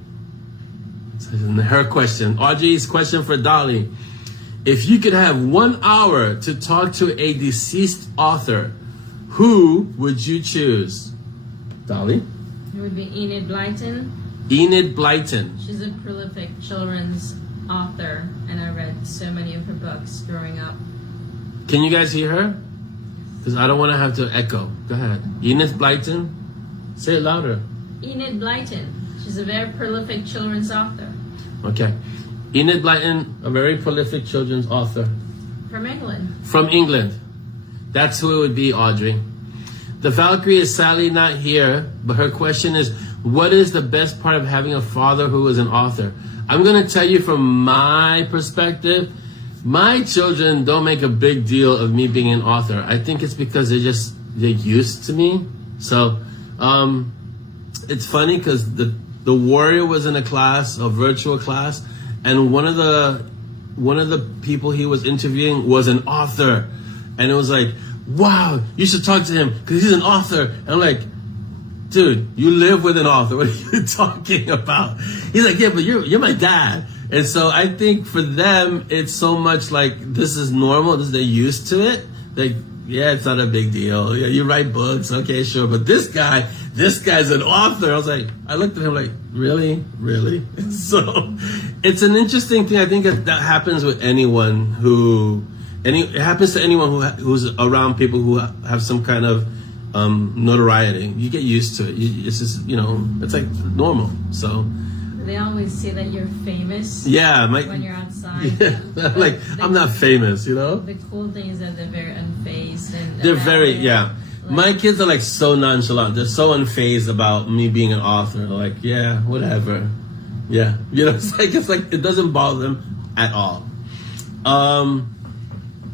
her question, Audrey's question for Dolly. If you could have 1 hour to talk to a deceased author, who would you choose? Dolly? It would be Enid Blyton. Enid Blyton. She's a prolific children's author, and I read so many of her books growing up. Can you guys hear her? Because I don't want to have to echo. Go ahead. Enid Blyton? Say it louder. Enid Blyton. She's a very prolific children's author. Okay. Enid Blyton, a very prolific children's author. From England. From England. That's who it would be, Audrey. The Valkyrie is sadly not here, but her question is, what is the best part of having a father who is an author? I'm going to tell you from my perspective, my children don't make a big deal of me being an author. I think it's because they're used to me. So, it's funny because the Warrior was in a class, a virtual class, and one of the people he was interviewing was an author. And it was like, wow, you should talk to him because he's an author. And I'm like, dude, you live with an author. What are you talking about? He's like, yeah, but you're my dad. And so I think for them, it's so much like this is normal. They're used to it. Like, yeah, it's not a big deal. Yeah, you write books. Okay, sure. But this guy's an author. I was like, I looked at him like, really? So it's an interesting thing. I think that happens with anyone it happens to anyone who's around people who have some kind of notoriety. You get used to it. It's just, it's like normal. So they always say that you're famous. Yeah, when you're outside. Yeah, like I'm not famous, The cool thing is that they're very unfazed and they're very my kids are like so nonchalant. They're so unfazed about me being an author. They're like, yeah, whatever. Yeah, it's like it doesn't bother them at all.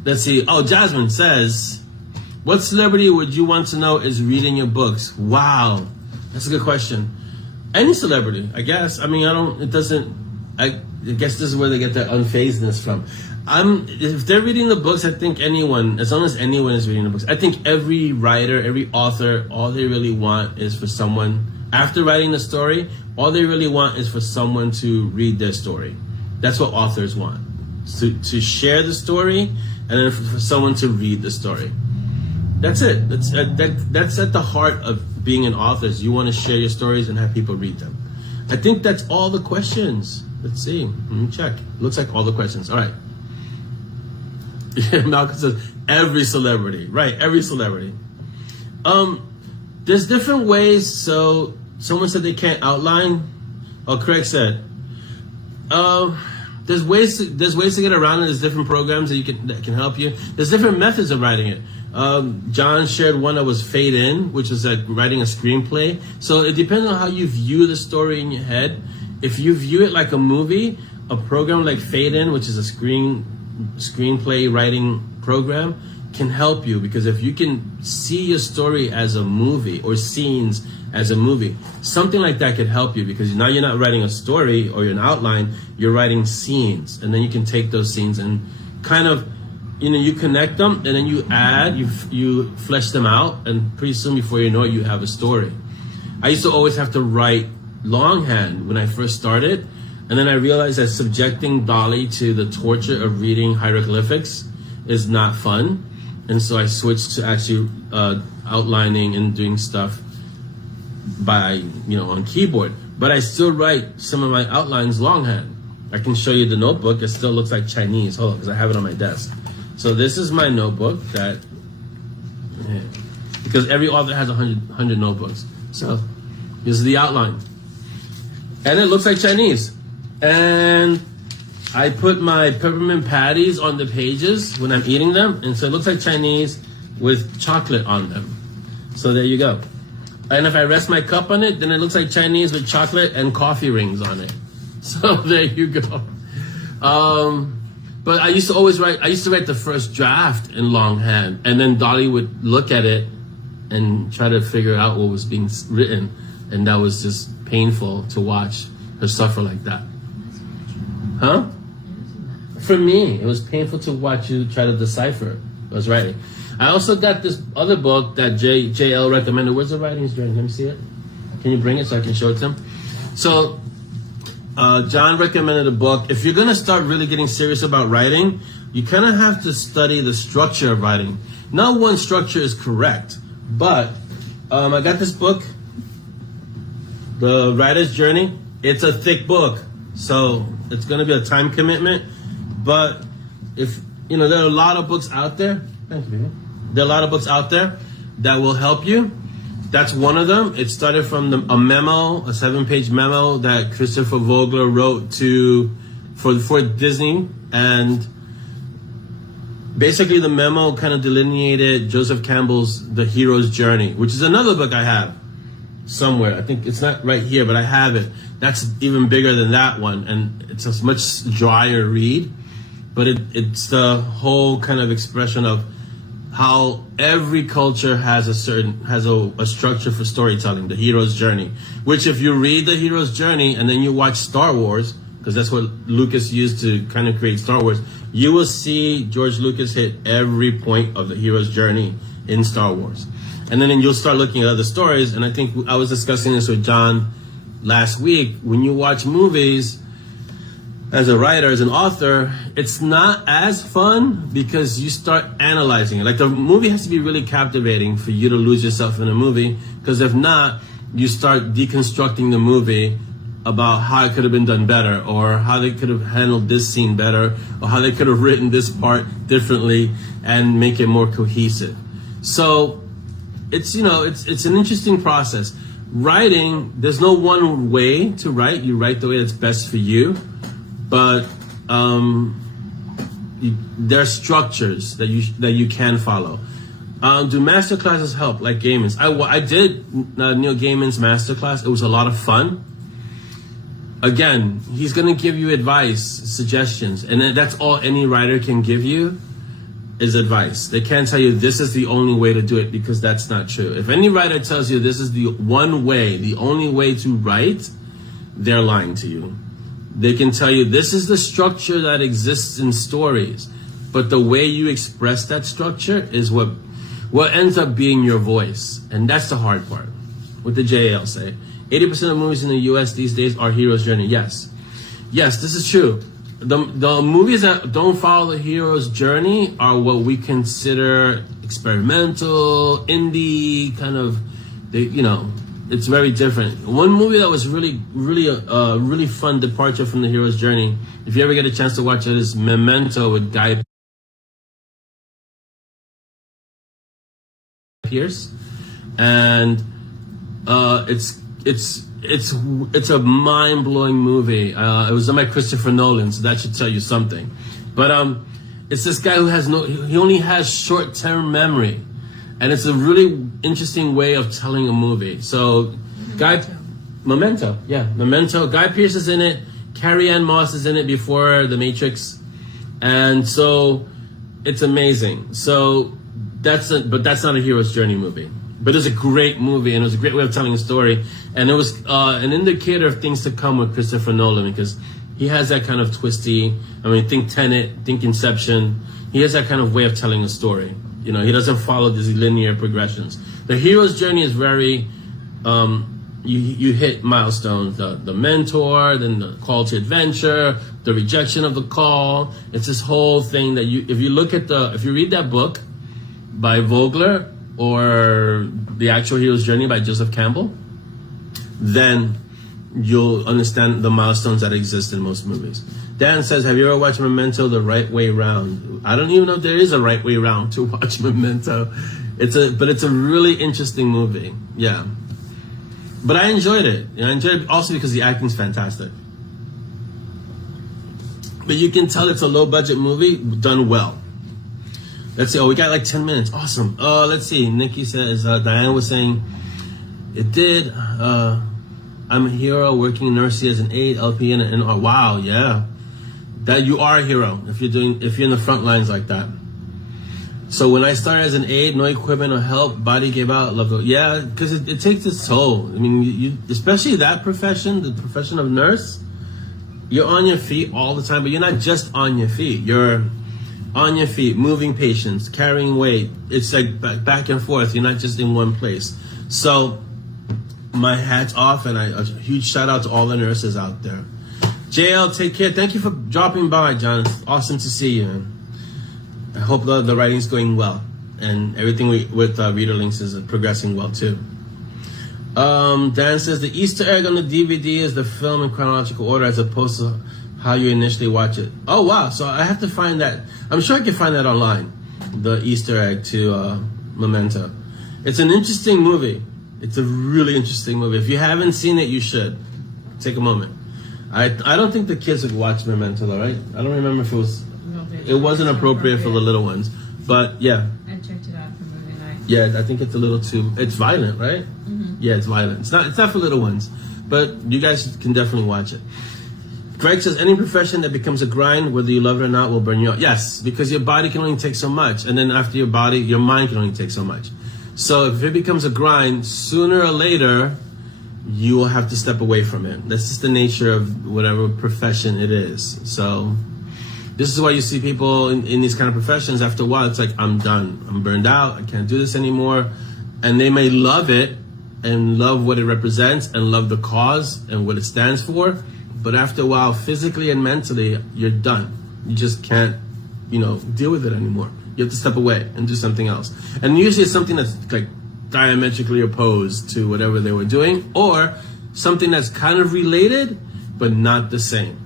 Let's see. Oh, Jasmine says, what celebrity would you want to know is reading your books? Wow, that's a good question. Any celebrity, I guess. I mean, I guess this is where they get their unfazedness from. If they're reading the books, I think anyone, as long as anyone is reading the books, I think every writer, every author, all they really want is for someone, after writing the story, all they really want is for someone to read their story. That's what authors want. To share the story, and then for someone to read the story. That's it. That's at the heart of being an author. Is you want to share your stories and have people read them. I think that's all the questions. Let's see. Let me check. Looks like all the questions. All right. Malcolm says every celebrity. Right, every celebrity. There's different ways. So someone said they can't outline. Oh, Craig said. There's ways to get around it. There's different programs that can help you. There's different methods of writing it. John shared one that was fade in, which is like writing a screenplay. So it depends on how you view the story in your head. If you view it like a movie, a program like fade in, which is a screenplay writing program, can help you, because if you can see your story as a movie or scenes as a movie, something like that could help you, because now you're not writing a story or an outline, you're writing scenes, and then you can take those scenes and kind of, you connect them, and then you add, you flesh them out, and pretty soon before you know it, you have a story. I used to always have to write longhand when I first started, and then I realized that subjecting Dolly to the torture of reading hieroglyphics is not fun, and so I switched to actually outlining and doing stuff by, on keyboard. But I still write some of my outlines longhand. I can show you the notebook. It still looks like Chinese. Hold on, because I have it on my desk. So this is my notebook because every author has 100 notebooks. So this is the outline. And it looks like Chinese. And I put my peppermint patties on the pages when I'm eating them. And so it looks like Chinese with chocolate on them. So there you go. And if I rest my cup on it, then it looks like Chinese with chocolate and coffee rings on it. So there you go. But I used to write the first draft in longhand, and then Dolly would look at it and try to figure out what was being written, and that was just painful to watch to suffer like that. Huh? For me, it was painful to watch you try to decipher what I was writing. I also got this other book that JL recommended. Where's the writing's journey? Let me see it. Can you bring it so I can show it to him? So, John recommended a book. If you're going to start really getting serious about writing, you kind of have to study the structure of writing. Not one structure is correct, but I got this book, The Writer's Journey. It's a thick book, so it's going to be a time commitment. But if, you know, there are a lot of books out there. Thank you, baby. There are a lot of books out there that will help you. That's one of them. It started from a memo, a 7-page memo that Christopher Vogler wrote for Disney, and basically the memo kind of delineated Joseph Campbell's The Hero's Journey, which is another book I have somewhere. I think it's not right here, but I have it. That's even bigger than that one, and it's a much drier read, but it's the whole kind of expression of how every culture has a structure for storytelling, the hero's journey, which if you read the hero's journey and then you watch Star Wars, because that's what Lucas used to kind of create Star Wars, you will see George Lucas hit every point of the hero's journey in Star Wars. And then you'll start looking at other stories, and I think I was discussing this with John last week. When you watch movies, as a writer, as an author, it's not as fun because you start analyzing it. Like, the movie has to be really captivating for you to lose yourself in a movie, because if not, you start deconstructing the movie about how it could have been done better, or how they could have handled this scene better, or how they could have written this part differently and make it more cohesive. So it's, you know, it's an interesting process. Writing, there's no one way to write. You write the way that's best for you. But there are structures that you can follow. Do masterclasses help, like Gaiman's? I did Neil Gaiman's masterclass. It was a lot of fun. Again, he's going to give you advice, suggestions, and that's all any writer can give you is advice. They can't tell you this is the only way to do it, because that's not true. If any writer tells you this is the one way, the only way to write, they're lying to you. They can tell you this is the structure that exists in stories, but the way you express that structure is what ends up being your voice. And that's the hard part. What did JL say? 80% of movies in the US these days are hero's journey. Yes, this is true. The movies that don't follow the hero's journey are what we consider experimental, indie, kind of, it's very different. One movie that was really fun departure from the hero's journey, if you ever get a chance to watch it, is Memento with Guy Pearce, and it's a mind-blowing movie. It was done by Christopher Nolan, so that should tell you something. But it's this guy who he only has short-term memory. And it's a really interesting way of telling a movie. So, Memento. Guy Pearce is in it. Carrie-Anne Moss is in it before The Matrix. And so, it's amazing. So, but that's not a hero's journey movie. But it's a great movie, and it was a great way of telling a story. And it was an indicator of things to come with Christopher Nolan, because he has that kind of twisty, think Tenet, think Inception. He has that kind of way of telling a story. He doesn't follow these linear progressions. The hero's journey is very, you hit milestones, the mentor, then the call to adventure, the rejection of the call. It's this whole thing that if you read that book by Vogler, or The Actual Hero's Journey by Joseph Campbell, then you'll understand the milestones that exist in most movies. Dan says, have you ever watched Memento the right way round? I don't even know if there is a right way round to watch Memento. But it's a really interesting movie. Yeah. But I enjoyed it. I enjoyed it also because the acting's fantastic. But you can tell it's a low budget movie done well. Let's see. Oh, we got like 10 minutes. Awesome. Let's see. Nikki says, Diana was saying, it did. I'm a hero working in nursery as an aide, LPN, and wow, yeah. That you are a hero if you're in the front lines like that. So when I started as an aide, no equipment or help, body gave out, love. Yeah, because it takes its toll. I mean, you especially that profession, the profession of nurse, you're on your feet all the time, but you're not just on your feet. You're on your feet, moving patients, carrying weight. It's like back and forth. You're not just in one place. So my hat's off, and a huge shout out to all the nurses out there. JL, take care. Thank you for dropping by, John. It's awesome to see you. Man. I hope the writing's going well, and everything with Reader Links is progressing well too. Dan says the Easter egg on the DVD is the film in chronological order as opposed to how you initially watch it. Oh wow! So I have to find that. I'm sure I can find that online. The Easter egg to Memento. It's an interesting movie. It's a really interesting movie. If you haven't seen it, you should take a moment. I don't think the kids would watch Memento though, right? I don't remember if it was. It wasn't appropriate for the little ones, but yeah. I checked it out for movie night. Yeah, I think it's a little too. It's violent, right? Mm-hmm. Yeah, it's violent. It's not for little ones, but you guys can definitely watch it. Greg says any profession that becomes a grind, whether you love it or not, will burn you out. Yes, because your body can only take so much, and then after your body, your mind can only take so much. So if it becomes a grind, sooner or later, you will have to step away from it. That's just the nature of whatever profession it is. So this is why you see people in these kind of professions, after a while, it's like, I'm done. I'm burned out. I can't do this anymore. And they may love it and love what it represents and love the cause and what it stands for. But after a while, physically and mentally, you're done. You just can't, deal with it anymore. You have to step away and do something else. And usually it's something that's like diametrically opposed to whatever they were doing, or something that's kind of related, but not the same.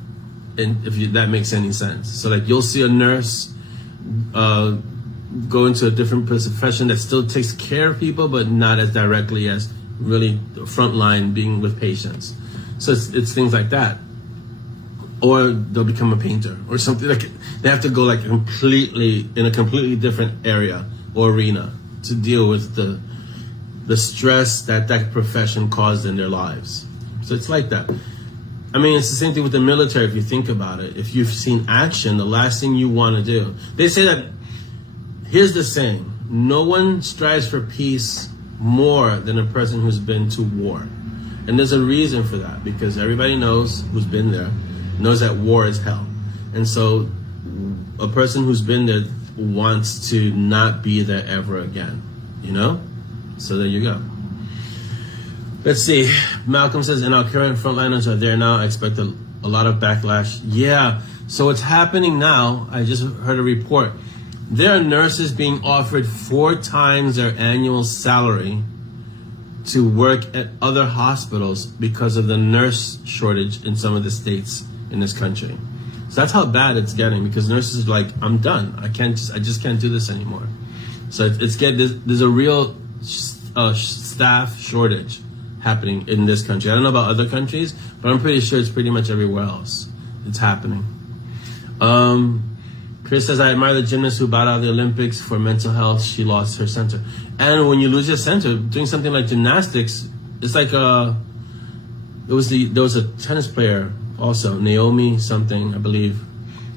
And that makes any sense. So like you'll see a nurse go into a different profession that still takes care of people, but not as directly as really the front line being with patients. So it's things like that. Or they'll become a painter or something. Like they have to go like in a completely different area or arena to deal with the stress that profession caused in their lives. So it's like that. I mean, it's the same thing with the military if you think about it. If you've seen action, the last thing you want to do. They say that, here's the saying, no one strives for peace more than a person who's been to war. And there's a reason for that, because everybody knows, who's been there, knows that war is hell. And so a person who's been there wants to not be there ever again, So there you go. Let's see. Malcolm says, and our current frontliners are there now. I expect a lot of backlash. Yeah. So what's happening now, I just heard a report. There are nurses being offered 4 times their annual salary to work at other hospitals because of the nurse shortage in some of the states in this country. So that's how bad it's getting, because nurses are like, I'm done. I just can't do this anymore. So there's a real staff shortage happening in this country. I don't know about other countries, but I'm pretty sure it's pretty much everywhere else. It's happening. Chris says, I admire the gymnast who bowed out of the Olympics for mental health. She lost her center. And when you lose your center, doing something like gymnastics, it's like there was a tennis player also, Naomi something, I believe,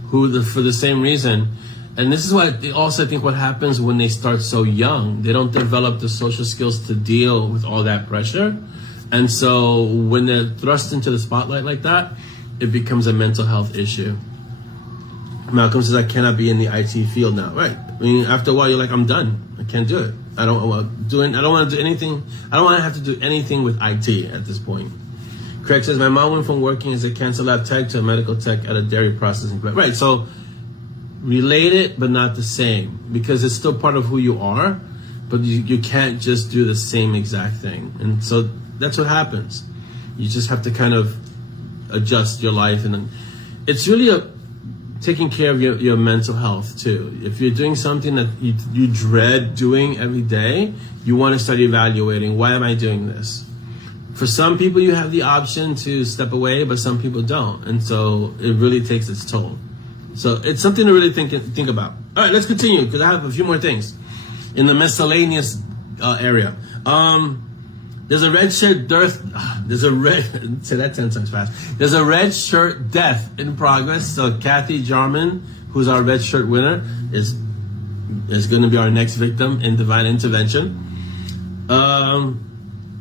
who for the same reason. And this is why also I think what happens when they start so young, they don't develop the social skills to deal with all that pressure. And so when they're thrust into the spotlight like that, it becomes a mental health issue. Malcolm says, I cannot be in the IT field now. Right. I mean, after a while, you're like, I'm done. I can't do it. I don't want to do anything. I don't want to have to do anything with IT at this point. Craig says, my mom went from working as a cancer lab tech to a medical tech at a dairy processing plant. Right. So related, but not the same, because it's still part of who you are, but you can't just do the same exact thing. And so that's what happens. You just have to kind of adjust your life. And then it's really taking care of your mental health too. If you're doing something that you dread doing every day, you want to start evaluating, why am I doing this? For some people, you have the option to step away, but some people don't. And so it really takes its toll. So it's something to really think about. All right, let's continue, because I have a few more things in the miscellaneous area. There's a red shirt death. Say that 10 times fast. There's a red shirt death in progress. So Kathy Jarman, who's our red shirt winner, is is going to be our next victim in divine intervention.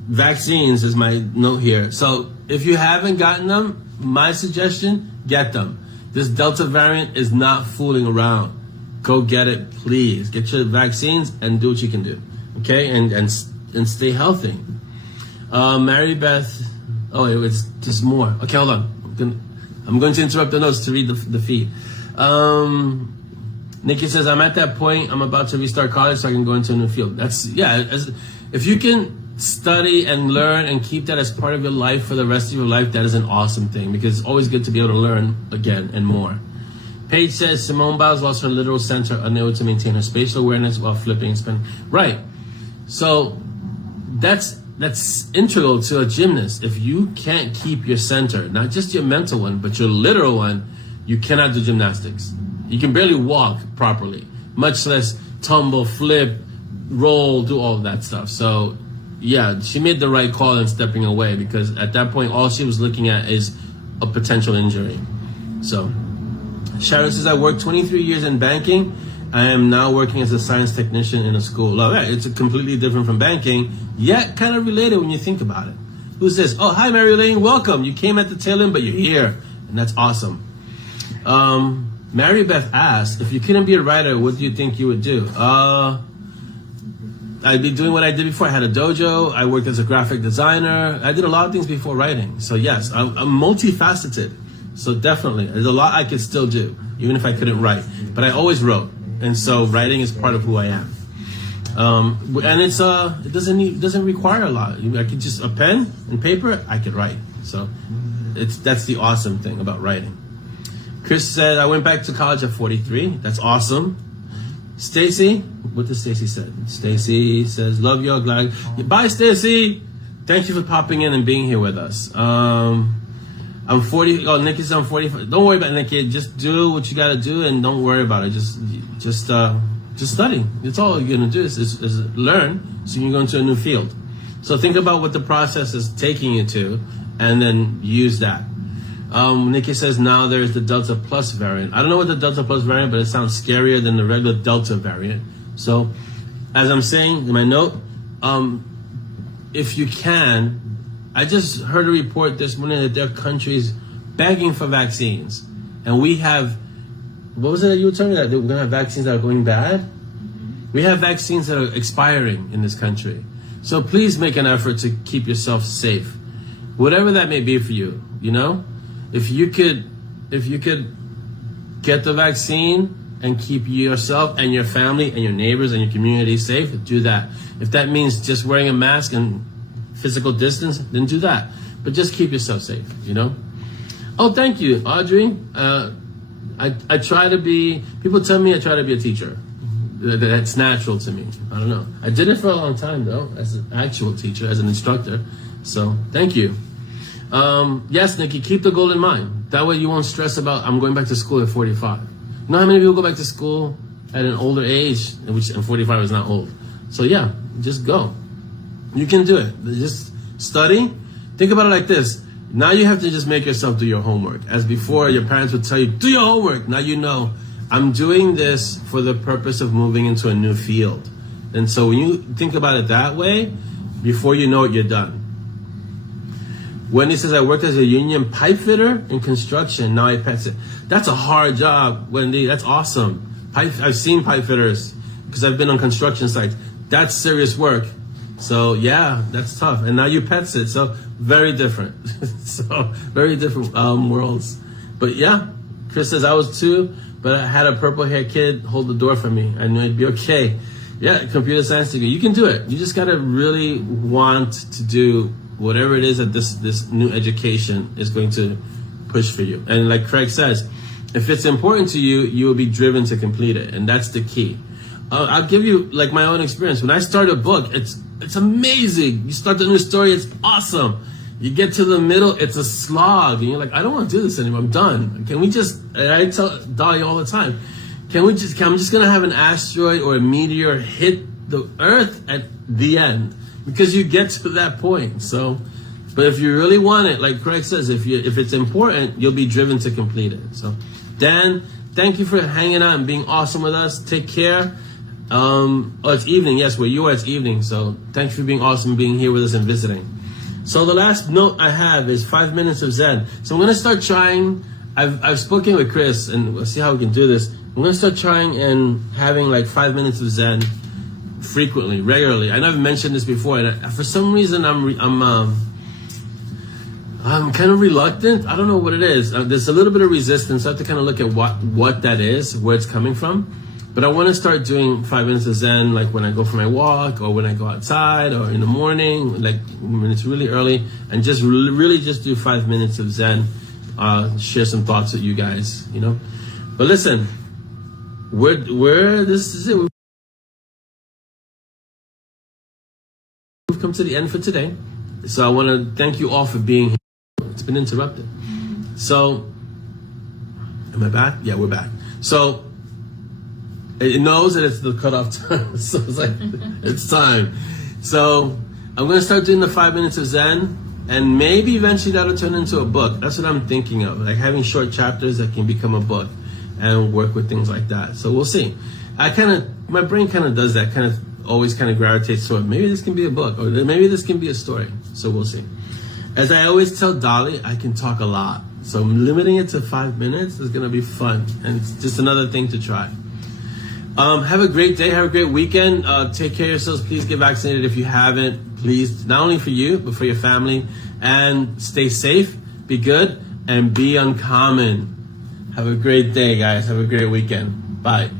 Vaccines is my note here. So if you haven't gotten them, my suggestion, get them. This Delta variant is not fooling around. Go get it, please. Get your vaccines and do what you can do. Okay, and stay healthy. Mary Beth, oh, it's just more. Okay, hold on. I'm going to interrupt the notes to read the feed. Nikki says, I'm at that point, I'm about to restart college so I can go into a new field. If you can study and learn and keep that as part of your life for the rest of your life, that is an awesome thing, because it's always good to be able to learn again and more. Paige says, Simone Biles lost her literal center, unable to maintain her spatial awareness while flipping and spinning. Right. So that's integral to a gymnast. If you can't keep your center, not just your mental one, but your literal one, you cannot do gymnastics. You can barely walk properly, much less tumble, flip, roll, do all of that stuff. So yeah, she made the right call in stepping away, because at that point, all she was looking at is a potential injury. So Sharon says, I worked 23 years in banking. I am now working as a science technician in a school. Oh, yeah, it's completely different from banking, yet kind of related when you think about it. Who's this? Oh, hi, Mary Lane. Welcome. You came at the tail end, but you're here, and that's awesome. Mary Beth asked, if you couldn't be a writer, what do you think you would do? I'd be doing what I did before. I had a dojo. I worked as a graphic designer. I did a lot of things before writing. So yes, I'm multifaceted. So definitely, there's a lot I could still do, even if I couldn't write. But I always wrote, and so writing is part of who I am. And it doesn't require a lot. I could just a pen and paper. I could write. So that's the awesome thing about writing. Chris said, I went back to college at 43. That's awesome. Stacy, what does Stacy say? Stacy says, love you all, glad. Bye, Stacy. Thank you for popping in and being here with us. I'm 40. Oh, Nikki says I'm 45. Don't worry about it, Nikki. Just do what you got to do and don't worry about it. Just study. That's all you're going to do is learn so you can go into a new field. So think about what the process is taking you to and then use that. Nikki says now there's the Delta Plus variant. I don't know what the Delta Plus variant, but it sounds scarier than the regular Delta variant. So as I'm saying in my note, if you can, I just heard a report this morning that there are countries begging for vaccines. And we have, what was it that you were telling me, that we're going to have vaccines that are going bad? We have vaccines that are expiring in this country. So please make an effort to keep yourself safe. Whatever that may be for you, you know? If you could get the vaccine and keep yourself and your family and your neighbors and your community safe, do that. If that means just wearing a mask and physical distance, then do that. But just keep yourself safe, you know? Oh, thank you, Audrey. I try to be, people tell me I try to be a teacher. That's natural to me. I don't know. I did it for a long time, though, as an actual teacher, as an instructor. So thank you. Yes, Nikki, keep the goal in mind. That way you won't stress about, I'm going back to school at 45. You know how many people go back to school at an older age, and 45 is not old. So yeah, just go. You can do it. Just study. Think about it like this. Now you have to just make yourself do your homework. As before, your parents would tell you, do your homework. Now you know, I'm doing this for the purpose of moving into a new field. And so when you think about it that way, before you know it, you're done. Wendy says, I worked as a union pipe fitter in construction. Now I pets it. That's a hard job, Wendy. That's awesome. I've seen pipe fitters because I've been on construction sites. That's serious work. So yeah, that's tough. And now you pets it. So very different. So very different worlds. But yeah, Chris says, I was 2, but I had a purple hair kid hold the door for me. I knew it'd be okay. Yeah, computer science degree. You can do it. You just got to really want to do whatever it is that this new education is going to push for you. And like Craig says, if it's important to you, you will be driven to complete it. And that's the key. I'll give you like my own experience. When I start a book, it's amazing. You start the new story, it's awesome. You get to the middle, it's a slog. And you're like, I don't want to do this anymore. I'm done. Can we just, and I tell Dolly all the time, I'm just going to have an asteroid or a meteor hit the Earth at the end. Because you get to that point. So, but if you really want it, like Craig says, if it's important, you'll be driven to complete it. So, Dan, thank you for hanging out and being awesome with us. Take care. Oh, it's evening. Yes, where you are, it's evening. So thanks for being awesome, being here with us and visiting. So the last note I have is 5 minutes of Zen. So I'm gonna start trying. I've spoken with Chris, and we'll see how we can do this. I'm gonna start trying and having like 5 minutes of Zen frequently, regularly. I never mentioned this before, and for some reason I'm kind of reluctant. I don't know what it is. There's a little bit of resistance. I have to kind of look at what that is, where it's coming from. But I want to start doing 5 minutes of Zen, like when I go for my walk, or when I go outside, or in the morning, like when it's really early, and just really just do 5 minutes of Zen. Share some thoughts with you guys, you know. But listen, this is it. We've come to the end for today. So I want to thank you all for being here. It's been interrupted. So, am I back? Yeah, we're back. So, it knows that it's the cutoff time. So it's like, it's time. So, I'm going to start doing the 5 minutes of Zen. And maybe eventually that'll turn into a book. That's what I'm thinking of. Like having short chapters that can become a book and work with things like that. So we'll see. My brain kind of does that, kind of always kind of gravitates toward, maybe this can be a book, or maybe this can be a story. So we'll see. As I always tell Dolly, I can talk a lot. So limiting it to 5 minutes is going to be fun. And it's just another thing to try. Have a great day. Have a great weekend. Take care of yourselves. Please get vaccinated if you haven't. Please, not only for you, but for your family. And stay safe, be good, and be uncommon. Have a great day, guys. Have a great weekend. Bye.